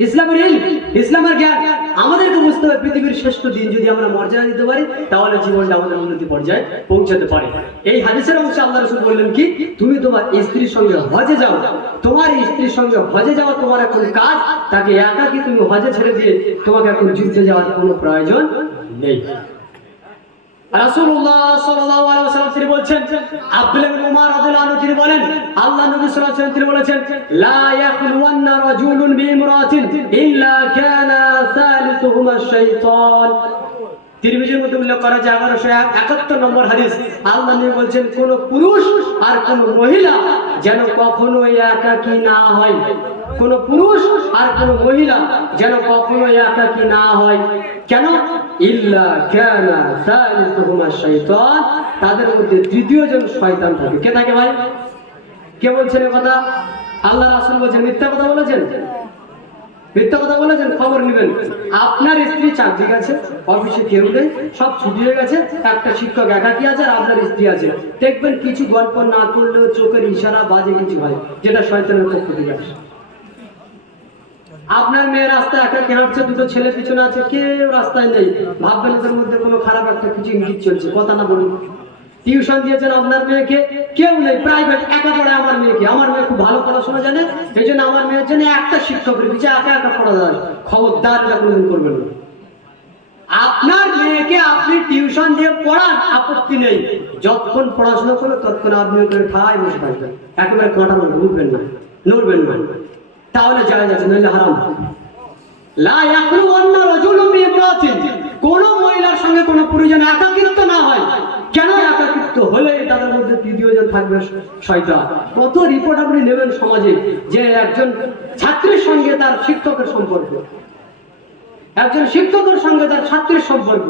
ইসলামের ইলম, ইসলামের জ্ঞান আমাদেরকে বুঝতে হবে। পৃথিবীর শ্রেষ্ঠ দিন যদি আমরা মর্যাদা দিতে পারি তাহলে জীবনটা আমাদের উন্নতি পর্যায়ে পৌঁছাতে পারে। এই হাদিসের অংশে আল্লাহ রাসূল বললেন কি, তুমি তোমার স্ত্রীর সঙ্গে হজে যাও, তোমার স্ত্রীর সঙ্গে হজে যাওয়া তোমার এখন কাজ, তাকে একাকী তুমি হজে ছেড়ে দিয়ে তোমাকে এখন যুদ্ধে যাওয়ার কোনো প্রয়োজন নেই। রাসূলুল্লাহ সাল্লাল্লাহু আলাইহি ওয়াসাল্লাম তিনি বলছেন, আব্দুল্লাহ ইবনে উমর রাদিয়াল্লাহু আনহু তিনি বলেন, আল্লাহ নবী সাল্লাল্লাহু আলাইহি ওয়াসাল্লাম তিনি বলেছেন, লা ইয়াখলুওয়ান্না রাজুলুন বিইমরাতিন ইল্লা কানা সালিসুহুমা শাইতান। তিরমিজির মধ্যে উল্লেখ করা আছে 1171 নম্বর হাদিস। আল্লাহ নবী বলছেন, কোন পুরুষ আর কোন মহিলা যেন কখনো একাকী না হয়, কোন পুরুষ আর কোন মহিলা যেন কখনো একাকী না হয়। কেন? ইল্লা কানা সালিসুহুমা শাইতান, তাদের মধ্যে তৃতীয় জন শয়তান থাকে। কে থাকে ভাই? কে বলছেন এই কথা? আল্লাহ রাসূল বলছেন, মিথ্যা কথা বলেছেন? মিথ্যা কথা বলেছেন? খবর নেবেন। আপনার স্ত্রী চাকরি গেছে, অফিসে কেউ নেই, সব ছুটি হয়ে গেছে, একটা শিক্ষক একাকী আছে আর আপনার স্ত্রী আছে। দেখবেন কিছু গল্প না করলেও চোখের ইশারা বাজে কিছু হয়, যেটা শয়তানের পক্ষ থেকে আসে। আপনার মেয়ে রাস্তায় একা হাঁটছে, দুটো ছেলে পিছনে আছে, কেউ রাস্তায় নেই, ভাববেন ওদের মধ্যে কোনো খারাপ একটা কিছু ইঙ্গিত চলছে। কথা না বলুন। টিউশন দিয়েছেন আপনার মেয়েকে, কেউ নেই, প্রাইভেট, একা পড়ায় আমার মেয়েকে। আমার মেয়ে খুব ভালো পড়াশোনা জানে, এই জন্য আমার মেয়ের জন্য একটা শিক্ষকের পিছিয়ে একা একা পড়া যায়। খবরদার এটা কোনোদিন করবেন না। আপনার মেয়েকে আপনি টিউশন দিয়ে পড়ান, আপত্তি নেই, যতক্ষণ পড়াশোনা করে ততক্ষণ আপনি ওখানে ঠায় বসে থাকবেন, একেবারে কাঁটার মধ্যে উঠবেন না, নড়বেন না, তাহলে জায়েজ আছে, নইলে হারাম। লা ইয়াখলুওয়ান্না রাজুলুন বিইমরাতিন, কোন মহিলার সঙ্গে কোন পুরুষ যেন একাকিত্ব না হয়। কেন? একাকিত্ব হলে তাদের মধ্যে তৃতীয় জন থাকবে শয়তান। কত রিপোর্ট আপনি নেবেন সমাজে, যে একজন ছাত্রীর সঙ্গে তার শিক্ষকের সম্পর্ক, একজন শিক্ষকের সঙ্গে তার ছাত্রীর সম্পর্ক,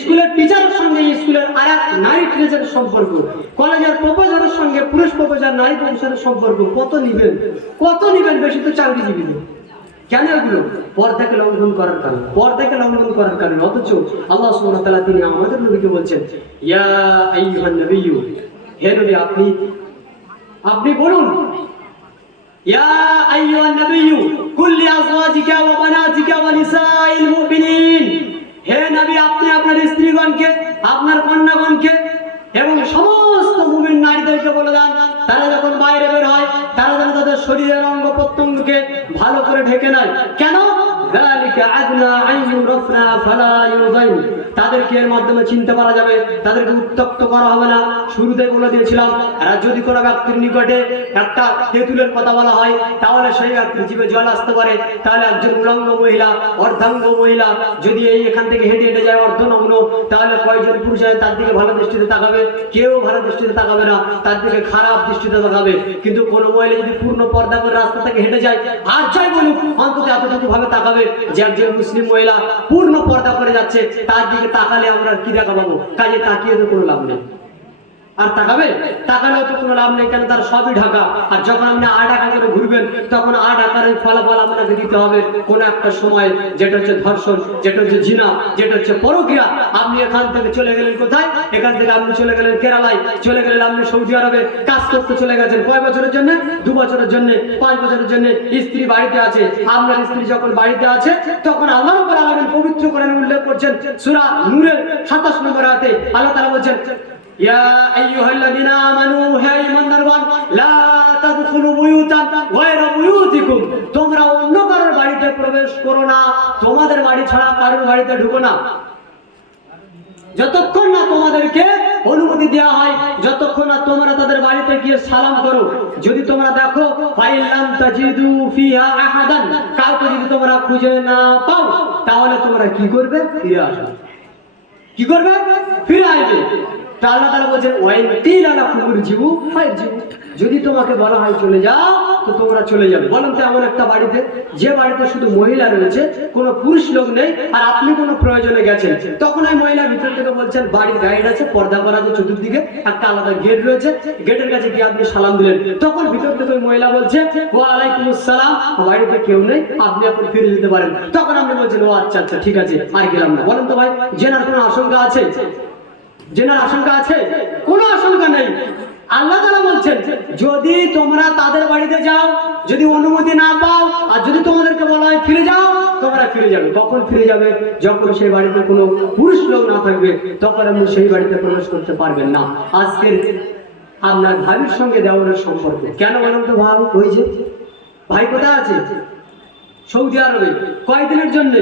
স্কুলের টিচারের সঙ্গে স্কুলের আরেক নারী টিচারের সম্পর্ক, কলেজের প্রফেসরের সঙ্গে পুরুষ প্রফেসর নারী প্রফেসরের সম্পর্ক। কত নিবেন, কত নিবেন? বেশি তো চাকরিজীবী নেই। কেন? এগুলো পর্দাকে লঙ্ঘন করার কারণে, পর্দাকে লঙ্ঘন করার কারণে। অথচ আল্লাহ সুবহানাহু ওয়া তাআলা তিনি আমাদের নবীকে বলছেন, ইয়া আইয়ুহান নাবিয়্যু, হে নবী আপনি বলুন, ইয়া আইয়ুহান নাবিয়্যু কুল লিআজওয়াজিকা ওয়া বানাতিকা ওয়া নিসাইল মুমিনিন, হে নবী আপনি আপনার স্ত্রীগণকে, আপনার কন্যাগণকে এবং সমস্ত মুমিন নারীদেরকে বলে দেন, তারা যখন বাইরে বের হয় তারা যেন তাদের শরীরের অঙ্গ প্রত্যঙ্গকে ভালো করে ঢেকে নেয়। কেন? যালিকা আদনা আন ইউরাফনা ফালা ইউযাইন, তাদেরকে এর মাধ্যমে চিনতে পারা যাবে, তাদেরকে উত্তক্ত করা হবে না। শুরুতে বলে দিয়েছিলাম, আর যদি কোনো ব্যক্তির নিকটে একটা তেঁতুলের কথা বলা হয় তাহলে সেই ব্যক্তির জিভে জল আসতে পারে। তাহলে একজন উলঙ্গ মহিলা, অর্ধাঙ্গ মহিলা যদি এই এখান থেকে হেঁটে হেঁটে যায় অর্ধনগ্ন, তাহলে কয়জন পুরুষ হয় তার দিকে ভালো দৃষ্টিতে তাকাবে? কেউ ভালো দৃষ্টিতে তাকাবে না, তার দিকে খারাপ দৃষ্টিতে তাকাবে। কিন্তু কোনো মহিলা যদি পূর্ণ পর্দা করে রাস্তা থেকে হেঁটে যায়, আর যাই বলুক অন্তত এতটুকু ভাবে তাকাবে যে একজন মুসলিম মহিলা পূর্ণ পর্দা করে যাচ্ছে, তার দিকে তাকালে আমরা কি দেখা পাবো? কাজে তাকিয়ে তো কোনো লাভ নেই। আর তাকালেও তো কোনো লাভ নেই, কেন তার সবই ঢাকা। আর যখন আপনি ঢাকা করে ঘুরবেন তখন ঢাকার ওই ফলাফল আপনাকে দিতে হবে কোনো একটা সময়, যেটা হচ্ছে ধর্ষণ, যেটা হচ্ছে জিনা, যেটা হচ্ছে পরকীয়া। আপনি এখান থেকে চলে গেলেন কোথায়? এখান থেকে আপনি চলে গেলেন কেরালায়, চলে গেলেন আপনি সৌদি আরবে, কাজ করতে চলে গেছেন। কয় বছরের জন্য? 2 বছরের জন্য, 5 বছরের জন্য। স্ত্রী বাড়িতে আছে, আপনার স্ত্রী যখন বাড়িতে আছে তখন আল্লাহ রাব্বুল আলামিন পবিত্র কোরআনে উল্লেখ করছেন, সূরা নূরের 27 নম্বর আয়াতে আল্লাহ তাআলা বলছেন, ইয়া আইয়ুহাল্লাযীনা আমানু, হে ঈমানদারগণ, লা তাদখুলু বুয়ুতান গায়রা বুয়ুতিকুম, তোমরা অন্য কারোর বাড়িতে প্রবেশ করো না, তোমাদের বাড়ি ছাড়া কারোর বাড়িতে ঢুকো না, যতক্ষণ না তোমাদেরকে অনুমতি দেওয়া হয়, যতক্ষণ না তোমরা তাদের বাড়িতে গিয়ে সালাম করো। যদি তোমরা দেখো ফাইলাম তাজিদু ফিহা আহাদান, কাউকে যদি তোমরা খুঁজে না পাও তাহলে তোমরা কি করবে? ফিরে আসবে। কি করবে? ফিরে আসবে। আল্লাহ তাআলা বলেন, ওয়াইন কিলা লাকুম ইরজিউ ফারজিউ, যদি তোমাকে বলা হয় চলে যাও তো তোমরা চলে যাবে। বলেন তো এমন একটা বাড়িতে, যে বাড়িতে শুধু মহিলা রয়েছে, কোনো পুরুষ লোক নেই, আর আপনি কোনো প্রয়োজনে গেছেন, তখন ওই মহিলা ভিতর থেকে বলছেন, বাড়ির গাইড আছে, পর্দা করা আছে, চতুর্দিকে একটা আলাদা গেট রয়েছে, গেটের কাছে গিয়ে আপনি সালাম দিলেন, তখন ভিতর থেকে ওই মহিলা বলছে, ওয়া আলাইকুমুস সালাম, বাড়িতে কেউ নেই, আপনি এখন ফিরে যেতে পারেন। তখন আপনি বলছেন, ও আচ্ছা আচ্ছা ঠিক আছে, আর গেলাম না। বলেন তো ভাই, জেনার কোনো আশঙ্কা আছে? জেনার আশঙ্কা আছে? কোনো আশঙ্কা নেই। আল্লাহ তাআলা বলছেন, যদি তোমরা তাদের বাড়িতে যাও, যদি অনুমতি না পাও, আর যদি তোমাদেরকে বলা হয় ফিরে যাও, তোমরা ফিরে যাবে। কখন ফিরে যাবে? যখন সেই বাড়িতে কোনো পুরুষ লোক না থাকবে, তখন আপনি সেই বাড়িতে প্রবেশ করতে পারবেন না। আজকের আপনার ভাইয়ের সঙ্গে দেওয়ারের সম্পর্ক কেন বলুন তো? ভাই ওই যে ভাই কোথায় আছে? সৌদি আরবে। কয়দিনের জন্য?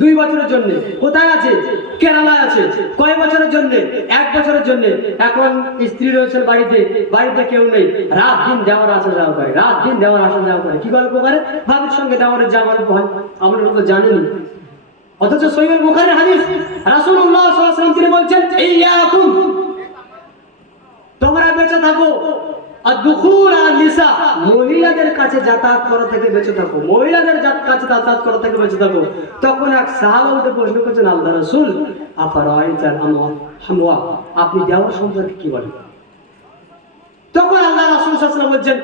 2 বছরের জন্য। কোথায় আছে? কেরালায় আছে। কয় বছরের জন্য? 1 বছরের জন্য। এখন স্ত্রী রয়েছে বাড়িতে, বাড়িতে কেউ নেই, রাত দিন দেওয়ার আসা যাওয়া করে, রাত দিন দেওয়ার আসা যাওয়া করে। কি গল্প করে? ভাবির সঙ্গে দেওয়ারের যা গল্প হয় আপনারা তো জানেন। অথচ সহিহ বুখারীর হাদিস, রাসূলুল্লাহ সাল্লাল্লাহু আলাইহি ওয়াসাল্লাম তিনি বলছেন, ইয়াকুম, তোমরা বেঁচে থাকো আদ-দুখুল আন-নিসা, মহিলাদের কাছে যাতায়াত করা থেকে বেঁচে থাকো, মহিলাদের কাছে যাতায়াত করা থেকে বেঁচে থাকো। তখন এক সাহাবা উঠে প্রশ্ন করছেন, আল্লাহর রাসূল, আফারাআইতাল হামওয়া, আপনি দেওয়ার সম্পর্কে কি বলেন? তখন আল্লাহ রাসূল সাল্লাল্লাহু আলাইহি ওয়াসাল্লাম বলছেন,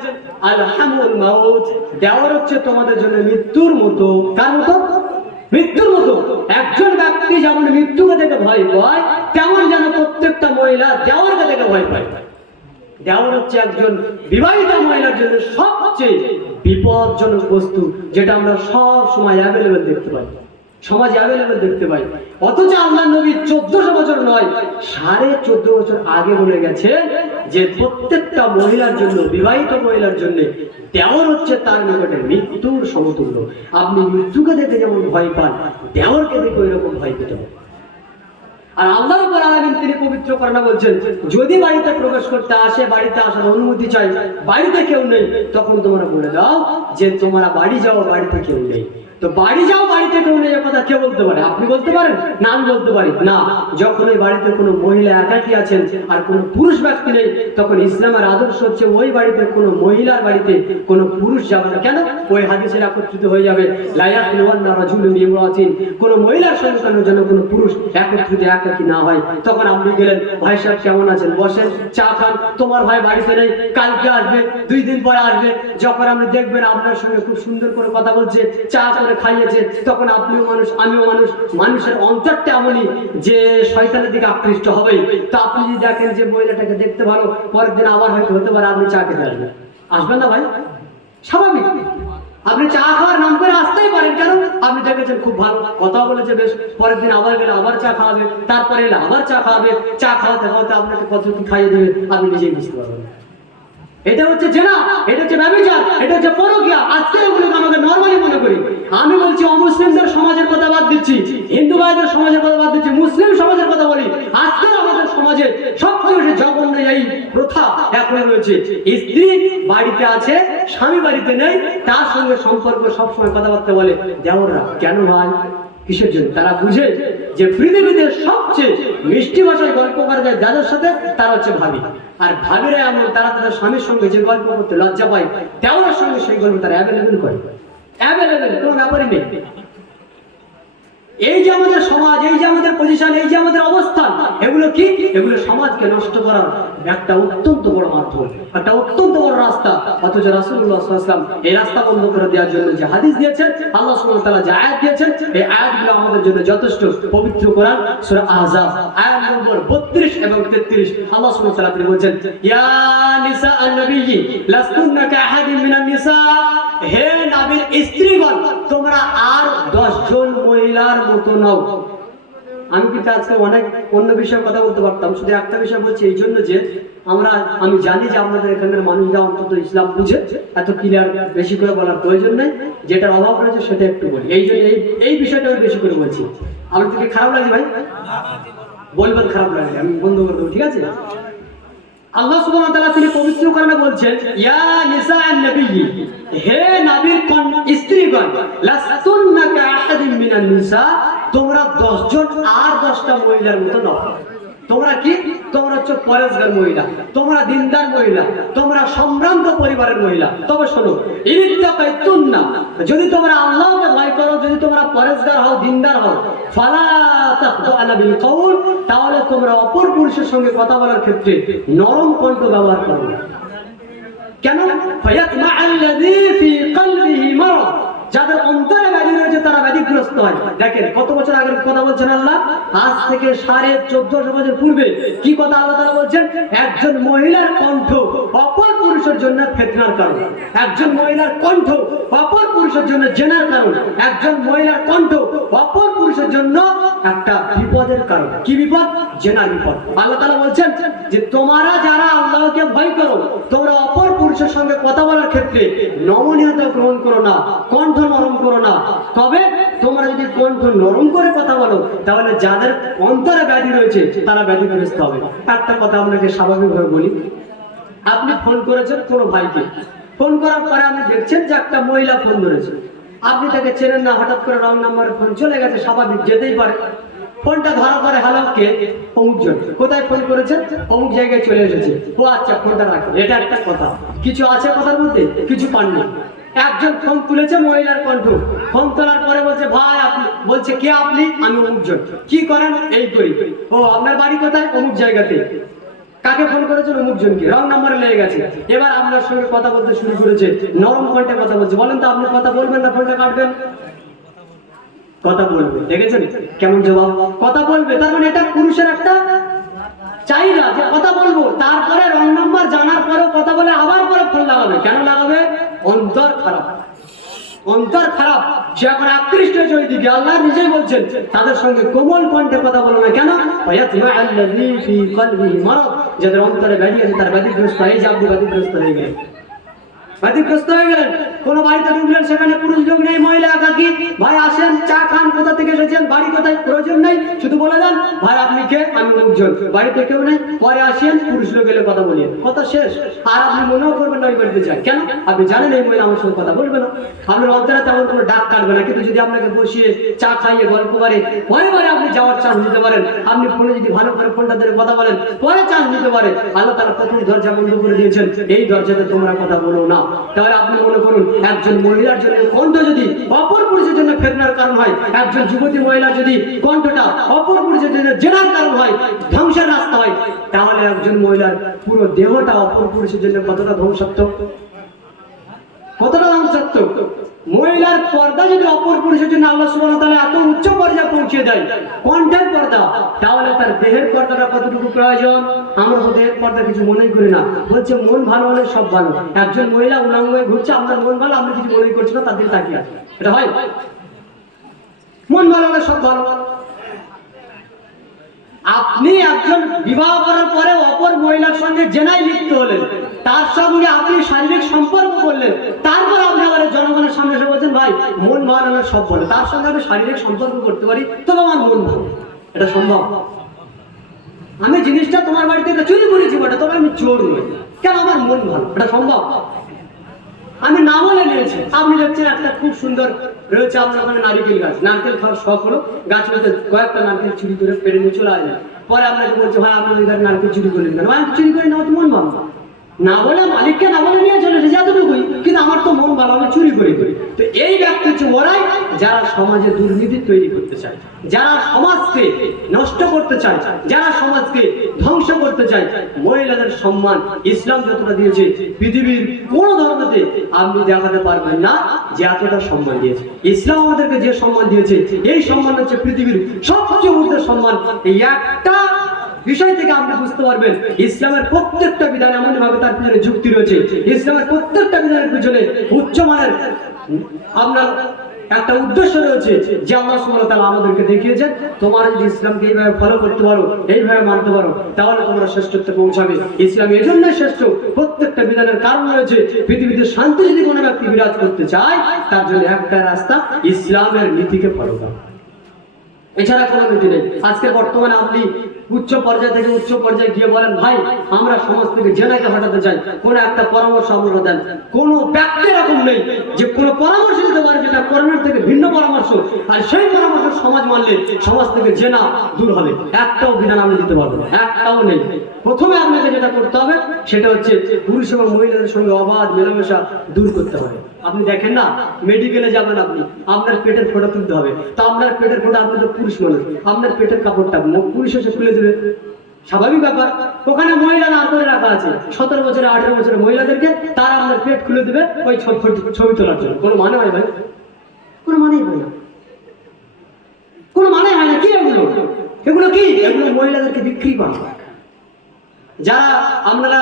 আল হামুল মাউত, দেওয়ার হচ্ছে তোমাদের জন্য মৃত্যুর মতো। কার মতো? মৃত্যুর মতো। একজন ব্যক্তি যেমন মৃত্যুকে দেখে ভয় পায়, তেমন যেন প্রত্যেকটা মহিলা দেওয়ারকে দেখে ভয় পায়। দেওয়ার হচ্ছে একজন বিবাহিত মহিলার জন্য সবচেয়ে বিপজ্জনক বস্তু, যেটা আমরা সব সময় অ্যাভেলেবেল দেখতে পাই, সমাজে অ্যাভেলেবেল দেখতে পাই। অথচ আল্লাহ নবী 1400 বছর নয়, 14.5 বছর আগে বলে গেছে যে প্রত্যেকটা মহিলার জন্য, বিবাহিত মহিলার জন্য দেওর হচ্ছে তার নিকটে মৃত্যুর সমতুল্য। আপনি মৃত্যুকে দেখে যেমন ভয় পান, দেওরকে দেখে ওই রকম ভয় পেতে হবে। আর আল্লাহ রাব্বুল আলামিন তিনি পবিত্র কোরআনে বলছেন, যদি বাড়িতে প্রবেশ করতে আসে, বাড়িতে আসার অনুমতি চাই, বাড়িতে কেউ নেই, তখন তোমরা বলে দাও যে তোমরা বাড়ি যাও, বাড়িতে কেউ নেই। তো বাড়ি যাও, বাড়িতে কেউ নেই, কথা কে বলতে পারে? আপনি বলতে পারেন না? আমি বলতে পারি না। যখন ওই বাড়িতে কোনো মহিলা একাকী আছেন আর কোনো পুরুষ ব্যক্তি নেই, তখন ইসলামের আদর্শ হচ্ছে ওই বাড়িতে কোনো মহিলার বাড়িতে কোনো পুরুষ যাবে না। কেন? ওই হাদিসের একত্রিত হয়ে যাবে, লা ইয়াখলুওয়ান্না রাজুলুন বিমরাতিন, কোনো মহিলার সঙ্গে যেন কোনো পুরুষ একত্রিত একাকী না হয়। তখন আপনি গেলেন, ভাই সাহেব কেমন আছেন, বসেন, চা খান, তোমার ভাই বাড়িতে নেই, কালকে আসবে, 2 দিন পরে আসবে। যখন আপনি দেখবেন আপনার সঙ্গে খুব সুন্দর করে কথা বলছে, চা খাইয়েছে, তখন আপনিও মানুষ, আমিও মানুষ, মানুষের অন্তরটা এমনই যে শয়তানের দিকে আকৃষ্ট হবে। তো আপনি যদি দেখেন যে মহিলাটাকে দেখতে ভালো, পরের দিন আবার হয়তো হতে পারে আপনি চা খেতে আসবেন, আসবেন না ভাই? স্বাভাবিক। আপনি চা খাওয়ার নাম করে আসতেই পারেন, কেন? আপনি দেখেছেন খুব ভালো কথা বলেছে, বেশ, পরের দিন আবার গেলে আবার চা খাওয়াবে, তারপরে এলে আবার চা খাওয়াবে, চা খাওয়াতে খাওয়াতে আপনাকে কতটুকু খাইয়ে দেবে আপনি নিজেই বুঝতে পারবেন। এটা হচ্ছে জেনা, এটা হচ্ছে ব্যভিচার, এটা হচ্ছে পরকীয়া। আজকে এগুলোকে আমাদের নরমালি মনে করি। আমি বলছি অমুসলিমদের সমাজের কথা বাদ দিচ্ছি, হিন্দু ভাইদের সমাজের কথা বাদ দিচ্ছি, মুসলিম সমাজের কথা বলি। আজকে আমাদের সমাজে সবচেয়ে বেশি জঘন্য এই প্রথা এখনো রয়েছে। স্ত্রী বাড়িতে আছে, স্বামী বাড়িতে নেই, তার সঙ্গে সম্পর্ক সবসময় কথাবার্তা বলে দেওররা। কেন ভাই? কিসের জন্য? তারা বুঝে যে পৃথিবীতে সবচেয়ে মিষ্টি ভাষায় গল্প করা যায় যাদের সাথে, তারা হচ্ছে ভাবি। আর ভাবিরা এমন, তারা তাদের স্বামীর সঙ্গে যে গল্প করতে লজ্জা পায়, দেওয়ার সঙ্গে সেই গল্প তারা অ্যাভেলেবেল করে, অ্যাভেলেবেল, কোনো ব্যাপারই নেই। এই যে আমাদের সমাজ, এই যে আমাদের পজিশন, এই যে আমাদের অবস্থান, এগুলো কি? এগুলো সমাজকে নষ্ট করার একটা অত্যন্ত বড় মাধ্যম, একটা অত্যন্ত বড় রাস্তা। অথচ রাসূলুল্লাহ সাল্লাল্লাহু আলাইহি ওয়াসাল্লাম এই রাস্তা বন্ধ করে দেওয়ার জন্য যে হাদিস দিয়েছেন, আল্লাহ সুবহানাহু ওয়া তাআলা যে আয়াত দিয়েছেন, এই আয়াতগুলো আমাদের জন্য যথেষ্ট। পবিত্র কোরআন সূরা আহজাব আয়াত নম্বর 32 এবং 33 আল্লাহ সুবহানাহু ওয়া তাআলা তিনি বলেন, ইয়া নিসা আন-নবিয়্যি লাস্তুন্না কাআহাদিন মিনান নিসা, হে নবীর স্ত্রীগণ, তোমরা আর 10 জন মহিলার মতো নও। আমি কিন্তু আজকে অনেক অন্য বিষয়ে কথা বলতে পারতাম, শুধু একটা বিষয় বলছি এই জন্য যে আমি জানি যে আপনাদের এখানের মানুষরা অন্তত ইসলাম বুঝে, এত ক্লিয়ার বেশি করে বলার প্রয়োজন নেই, যেটার অভাব রয়েছে সেটা একটু বলি। এই জন্য এই বিষয়টা আমি বেশি করে বলছি। আমার থেকে খারাপ লাগে ভাই? বলবেন খারাপ লাগে, আমি বন্ধ করে দেবো, ঠিক আছে? আল্লাহ সুবহানাহু ওয়া তাআলা তিনি পবিত্র কোরআনে বলছেন, ইয়া নিসাআন নবিয়্যি, হে নবীর স্ত্রীগণ, লাস্তুন্না কাআহাদিন মিনান নিসা, তোমরা 10 জন আর 10টা মহিলার মতো নও। তোমরা কি? তোমরা হচ্ছে পরেশগার মহিলা, তোমরা দিনদার মহিলা, তোমরা সম্ভ্রান্ত পরিবারের মহিলা। তবে শোনো, ইত্তাকাইতুন্না, যদি তোমরা আল্লাহকে ভয় করো, যদি তোমরা পরেশগার হও, দিনদার হও, ফালা তাখদুআনা বিল কওল, তাহলে তোমরা অপর পুরুষের সঙ্গে কথা বলার ক্ষেত্রে নরম কণ্ঠ ব্যবহার করো না। কেন? ফায়াতমাআল্লাযী ফী কলবিহি মারাদ, যাদের অন্তরে ব্যাধি রয়েছে তারা ব্যাধিগ্রস্ত হয়। দেখেন কত বছর আগের কথা বলছেন আল্লাহ, আজ থেকে 1450 বছর পূর্বে কি কথা আল্লাহ তাআলা বলছেন? একজন মহিলার কণ্ঠ অপর পুরুষের পুরুষের জন্য ফিতনার কারণ, একজন মহিলার কণ্ঠ অপর পুরুষের জন্য জেনার কারণ, একজন মহিলার কণ্ঠ অপর পুরুষের জন্য একটা বিপদের কারণ। কি বিপদ? জেনার বিপদ। আল্লাহ তাআলা বলছেন যে তোমরা যারা আল্লাহকে ভয় করো, তোমরা অপর পুরুষের সঙ্গে কথা বলার ক্ষেত্রে নমনীয়তা গ্রহণ করো না, কণ্ঠ নরম করো না। তবে তোমরা যদি কণ্ঠ নরম করে কথা বলো, তাহলে যাদের অন্তরে ব্যাধি রয়েছে তারা ব্যাধিগ্রস্ত হবে। একটা কথা আপনাকে স্বাভাবিকভাবে বলি, আপনি ফোন করেছেন কোনো ভাইকে, ফোন করার পরে আপনি দেখছেন যে একটা মহিলা ফোন ধরেছে, আপনি তাকে চেনেন না, হঠাৎ করে রং নাম্বারে ফোন চলে গেছে, স্বাভাবিক যেতেই পারে। ফোনটা ধরার পরে হ্যালো কে? অমুকজন। কোথায় ফোন করেছেন? অমুক জায়গায় চলে এসেছে। ও আচ্ছা, ফোনটা রাখেন। এটা একটা কথা। কিছু আছে কথার মধ্যে? কিছু পাননি। একজন ফোন তুলেছে, মহিলার কণ্ঠ। ফোন তোলার পরে বলছে ভাই আপনি, বলছে কে আপনি? আমি অমুকজন। কি করেন? এই করি। ও আপনার বাড়ি কোথায়? অমুক জায়গাতে। কাকে ফোন করেছেন? অমুকজনকে। রং নাম্বারে লেগে গেছে। এবার আপনার সঙ্গে কথা বলতে শুরু করেছে, নরম কণ্ঠে কথা বলছে। বলেন তো আপনি কথা বলবেন না ফোনটা কাটবেন? কথা বলবে। দেখেছেন কেমন জবাব? কথা বলবে। তার মানে এটা পুরুষের একটা চাহিদা যে কথা বলবো। তারপরে রং নাম্বার জানার পরেও কথা বলে আবার পরে ফোন লাগাবে। কেন লাগাবে? অন্তর খারাপ। অন্তর খারাপ, সে এখন আকৃষ্ট হয়েছে ওই দিকে। আল্লাহ নিজেই বলছেন তাদের সঙ্গে কোমল কণ্ঠে কথা বলো না। কেন? যাদের অন্তরে ব্যাধি আছে তার ব্যাধিগ্রস্ত। এই যে আপনি ব্যাধিগ্রস্ত হয়ে গেলেন, বাতিগ্রস্ত হয়ে গেলেন। কোন বাড়িতে ঢুকলেন, সেখানে পুরুষ লোক নেই, মহিলা একাকী। ভাই আসেন, চা খান, কোথা থেকে এসেছেন, বাড়ি কোথায়, প্রয়োজন নেই, শুধু বলে দেন ভাই আপনি কে? আমি লোকজন। বাড়িতে কেউ নেই, পরে আসেন, পুরুষ লোক এলে কথা বলিয়ে, কথা শেষ। আর আপনি মনেও করবেন না ওই বাড়িতে যান। কেন? আপনি জানেন এই মহিলা আমার সঙ্গে কথা বলবে না, আপনার অন্তরে তেমন কোনো ডাক কাটবে না। কিন্তু যদি আপনাকে বসিয়ে চা খাইয়ে গল্প করে পরে পরে আপনি যাওয়ার চান্স নিতে পারেন। আপনি ফোনে যদি ভালো করে ফোনটা ধরে কথা বলেন, পরে চান্স নিতে পারে। আল্লাহ তাআলা প্রথম দরজা বন্ধ করে দিয়েছেন, এই দরজাতে তোমরা কথা বলো না। তাহলে আপনি মনে করুন, একজন মহিলার জন্য কণ্ঠ যদি অপর পুরুষের জন্য ফিতনার কারণ হয়, একজন যুবতী মহিলা যদি কণ্ঠটা অপর পুরুষের জন্য জেনার কারণ হয়, ধ্বংসের রাস্তা হয়, তাহলে একজন মহিলার পুরো দেহটা অপর পুরুষের জন্য কতটা ধ্বংসাত্মক, কতটা ধ্বংসাত্মক। মহিলার পর্দা যদি অপর পুরুষের জন্য আল্লাহ সুবহানাহু ওয়া তাআলা এত উচ্চ পর্যায়ে পৌঁছে দেয়, কণ্ঠের পর্দা, তাহলে তার দেহের পর্দাটা কতটুকু প্রয়োজন? আমরা তো দেহের পর্দা কিছু মনেই করি না। বলছে মন ভালো হলে সব ভালো। একজন মহিলা উলঙ্গ হয়ে ঘুরছে, আপনার মন ভালো, আপনি কিছু মনেই করছেন না, তার দিকে তাকিয়ে আছে। এটা হয়? মন ভালো হলে সব ভালো। আপনি একজন বিবাহ করার পরে অপর মহিলার সঙ্গে জেনায় লিপ্ত হলেন, তার সঙ্গে আপনি শারীরিক সম্পর্ক করলেন, তারপর আপনি আবার জনগণের সামনে এসে বলছেন ভাই মন ভালো হলে সব ভালো। তার সঙ্গে আমি শারীরিক সম্পর্ক করতে পারি, তবে আমার মন ভালো। এটা সম্ভব? আমি জিনিসটা তোমার বাড়ি থেকে চুরি করেছি বটে, তবে আমি চোর নই, কেন? আমার মন ভালো। এটা সম্ভব? আমি না বলে নিয়েছি। আপনি দেখছেন একটা খুব সুন্দর রয়েছে আপনার ওখানে নারিকেল গাছ, নারকেল খাওয়ার শখ হলো, গাছ হতে কয়েকটা নারকেল চুরি করে পেরে নিয়ে চলে আসলেন। পরে আপনাকে বলছে ভাই আপনি ওই ঘরে নারকেল চুরি করলেন কেন? আমি চুরি করি না, তো মন ভালো। না বলে মালিককে না বলে নিয়ে চলে এসেছে, এতটুকুই। কিন্তু আমার তো মন ভালো, আমি চুরি করি। তো এই ব্যক্তি হচ্ছে ওরাই যারা সমাজে দুর্নীতি তৈরি করতে চায়, যারা সমাজকে নষ্ট করতে চায়, যারা সমাজকে ধ্বংস করতে চায়। মহিলাদের সম্মান ইসলাম যতটা দিয়েছে, পৃথিবীর কোন ধর্মতে আপনি দেখাতে পারবেন না যে এতটা সম্মান দিয়েছে। ইসলাম আমাদেরকে যে সম্মান দিয়েছে, এই সম্মান হচ্ছে পৃথিবীর সবচেয়ে ঊর্ধ্বের সম্মান। এই একটা বিষয় থেকে আপনি বুঝতে পারবেন ইসলামের প্রত্যেকটা বিধান এমন ভাবে তার পিছনে যুক্তি রয়েছে। ইসলামের প্রত্যেকটা বিধানের পিছনে উচ্চমানের আপনার একটা উদ্দেশ্য রয়েছে, যে আল্লাহ সুবহানাহু ওয়া তাআলা আমাদেরকে দেখিয়েছেন তোমরা যদি ইসলামকে এইভাবে ফলো করতে পারো, এইভাবে মানতে পারো, তাহলে তোমরা শ্রেষ্ঠত্বে পৌঁছাবে। ইসলাম এই জন্য শ্রেষ্ঠ, প্রত্যেকটা বিধানের কারণ রয়েছে। পৃথিবীতে শান্তি যদি কোনো ব্যক্তি বিরাজ করতে চায়, তার জন্য একটা রাস্তা ইসলামের নীতিকে ফলো করা, এছাড়া কোনো নীতি নেই। আজকে বর্তমানে আপনি উচ্চ পর্যায় থেকে উচ্চ পর্যায়ে গিয়ে বলেন ভাই আমরা সমাজ থেকে জেনাকে হটাতে চাই, কোন একটা পরামর্শ আপনারা দেন। কোন ব্যক্তি এরকম নেই যে কোনো পরামর্শ দিতে পারে যেটা কর্মের থেকে ভিন্ন পরামর্শ, আর সেই পরামর্শ সমাজ মানলে সমাজ থেকে জেনা দূর হবে। একটাও বিধান আমি দিতে পারবো না, একটাও নেই। প্রথমে আপনাকে যেটা করতে হবে সেটা হচ্ছে পুরুষ এবং মহিলাদের সঙ্গে অবাধ মেলামেশা দূর করতে হবে। আপনি দেখেন না, মেডিকেলে যাবেন আপনি, আপনার পেটের ফোঁটা তুলতে হবে, তো আপনার পেটের ফোঁটা, আপনি তো পুরুষ মানুষ, আপনার পেটের কাপড়টা পুরুষ এসে খুলে দেবে, স্বাভাবিক ব্যাপার। ওখানে মহিলারা আতরে রাখা আছে 17 বছরে 18 বছরের মহিলাদেরকে, তারা আপনার পেট খুলে দেবে ওই ছবি তোলার জন্য। কোনো মানে হয় ভাই? কোনো মানেই হয় না, কোনো মানে হয় না। কি এগুলো? এগুলো কি? এগুলো মহিলাদেরকে বিক্রি করা। যারা আপনারা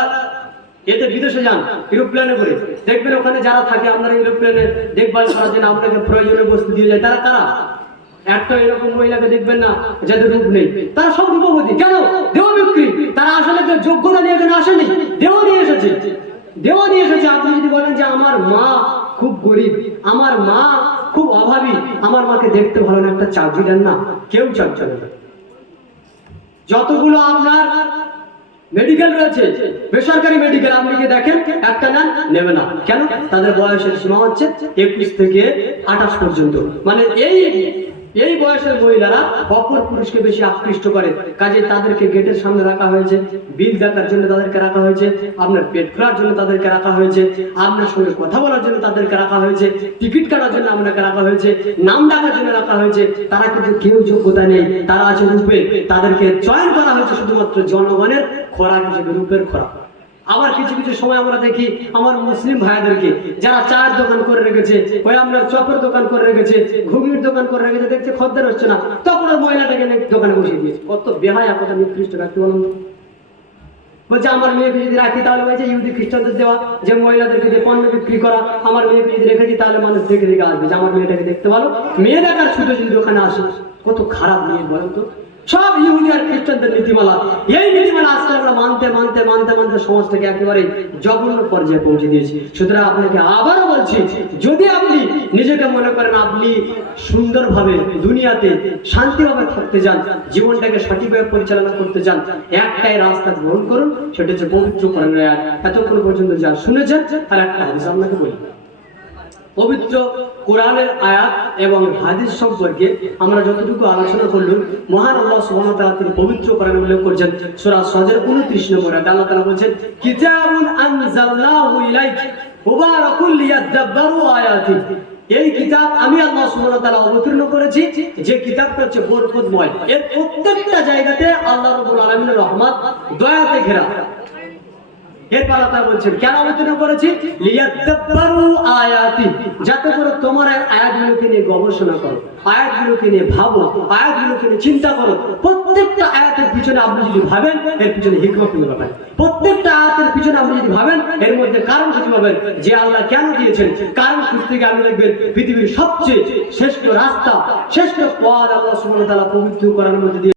এতে বিদেশে যান এরোপ্লেনে করে, দেখবেন ওখানে যারা থাকে আপনারা এরোপ্লেনে দেখভাল করার জন্য আপনাকে প্রয়োজনীয় বস্তু দিয়ে যায়, তারা কারা? একটা এরকম মহিলাকে দেখবেন না যাদের রূপ নেই, তারা সব রূপবতী। কেন? দেহ বিক্রি। তারা আসলে যোগ্যতা নিয়ে এখানে আসেনি, দেহ নিয়ে এসেছে, দেহ নিয়ে এসেছে। আপনি যদি বলেন যে আমার মা খুব গরিব, আমার মা খুব অভাবী, আমার মাকে দেখতে ভালো না, একটা চাকরি দেন না, কেউ চাকরি দেবে না। যতগুলো আপনার মেডিকেল রয়েছে, বেসরকারি মেডিকেল, আপনি কি দেখেন একটা নেন, নেবে না। কেন? তাদের বয়সের সীমা হচ্ছে 21 থেকে 28 পর্যন্ত। মানে এই বয়সের মহিলারা অপর পুরুষকে বেশি আকৃষ্ট করে, কাজে তাদেরকে গেটের সামনে রাখা হয়েছে, বিল দেখার জন্য তাদেরকে রাখা হয়েছে, আপনার পেট খোলার জন্য তাদেরকে রাখা হয়েছে, আপনার সঙ্গে কথা বলার জন্য তাদেরকে রাখা হয়েছে, টিকিট কাটার জন্য আপনাকে রাখা হয়েছে, নাম ডাকার জন্য রাখা হয়েছে। তারা কিন্তু কেউ যোগ্যতা নেই, তারা আছে রূপে। তাদেরকে চয়ন করা হয়েছে শুধুমাত্র জনগণের খোরাক হিসেবে, রূপের খোরাক। আবার কিছু কিছু সময় আমরা দেখি আমার মুসলিম ভাইদেরকে, যারা চায়ের দোকান করে রেখেছে, ওই আপনার চপের দোকান করে রেখেছে, ঘুগনির দোকান করে রেখেছে, দেখছে খদ্দের হচ্ছে না, তখন ওই মহিলাটাকে দোকানে বসিয়ে দিয়েছে। কত বেহায়া, কত নিকৃষ্ট ব্যক্তি বলুন। বলছে আমার মেয়েকে যদি রাখি তাহলে বলছে ইহুদি খ্রিস্টানদের দেওয়া যে মহিলাদেরকে যে পণ্য বিক্রি করা, আমার মেয়েকে যদি রেখে দিই তাহলে মানুষ দেখে দেখে আসবে যে আমার মেয়েটাকে দেখতে ভালো, মেয়ে দেখার ছুটে যদি দোকানে আসে। কত খারাপ মেয়ে বলেন তো, সব ইহুদি আর খ্রিস্টানদের নীতিমালা। এই নীতিমালা আজকে আমরা মানতে মানতে মানতে মানতে সমাজটাকে একেবারে জঘন্য পর্যায়ে পৌঁছে দিয়েছি। সুতরাং আপনাকে আবারও বলছি, যদি আপনি নিজেকে মনে করেন আপনি সুন্দরভাবে দুনিয়াতে শান্তিভাবে থাকতে চান, জীবনটাকে সঠিকভাবে পরিচালনা করতে চান, একটাই রাস্তা গ্রহণ করুন, সেটা হচ্ছে পবিত্র কোরআনের আয়াত। এতক্ষণ পর্যন্ত যা শুনেছেন তার একটা হাদিস আপনাকে বলি। পবিত্র কোরআনের আয়াত এবং হাদিস সম্পর্কে আমরা যতটুকু আলোচনা করলাম, মহান আল্লাহ সুবহানাহু ওয়া তাআলা তিনি পবিত্র কোরআনে উল্লেখ করেছেন সূরা সজের 29 নম্বর আয়াতে আল্লাহ তাআলা বলেছেন, কিতাবুন আনজালনাহু ইলাইক মুবারাকুল লিয়াদাব্বারু আয়াতি। এই কিতাব আমি আল্লাহ সুবহানাহু ওয়া তাআলা অবতীর্ণ করেছি, যে কিতাবটা হচ্ছে বরকতময়। এর প্রত্যেকটা জায়গাতে আল্লাহ রাব্বুল আলামিনের রহমত, দয়াতে ঘেরা। এরপর আল্লাহ বলছেন কেন অবতীর্ণ করেছি, লিয়াদাব্বারু আয়াতি, যাতে করে তোমার আয়াতগুলোকে নিয়ে গবেষণা করো, আয়াতগুলোকে নিয়ে ভাবো, আয়াতগুলোকে নিয়ে চিন্তা করো। প্রত্যেকটা আয়াতের পিছনে আপনি যদি ভাবেন, এর পিছনে হিকমত খুঁজে পাবেন। প্রত্যেকটা আয়াতের পিছনে আপনি যদি ভাবেন, এর মধ্যে কারণ খুঁজে পাবেন যে আল্লাহ কেন দিয়েছেন। কারণ খুঁজতে গিয়ে আপনি দেখবেন পৃথিবীর সবচেয়ে শ্রেষ্ঠ রাস্তা, শ্রেষ্ঠ পথ আল্লাহ সুবহানাহু ওয়া তাআলা পবিত্র কোরআনের মধ্যে দিয়ে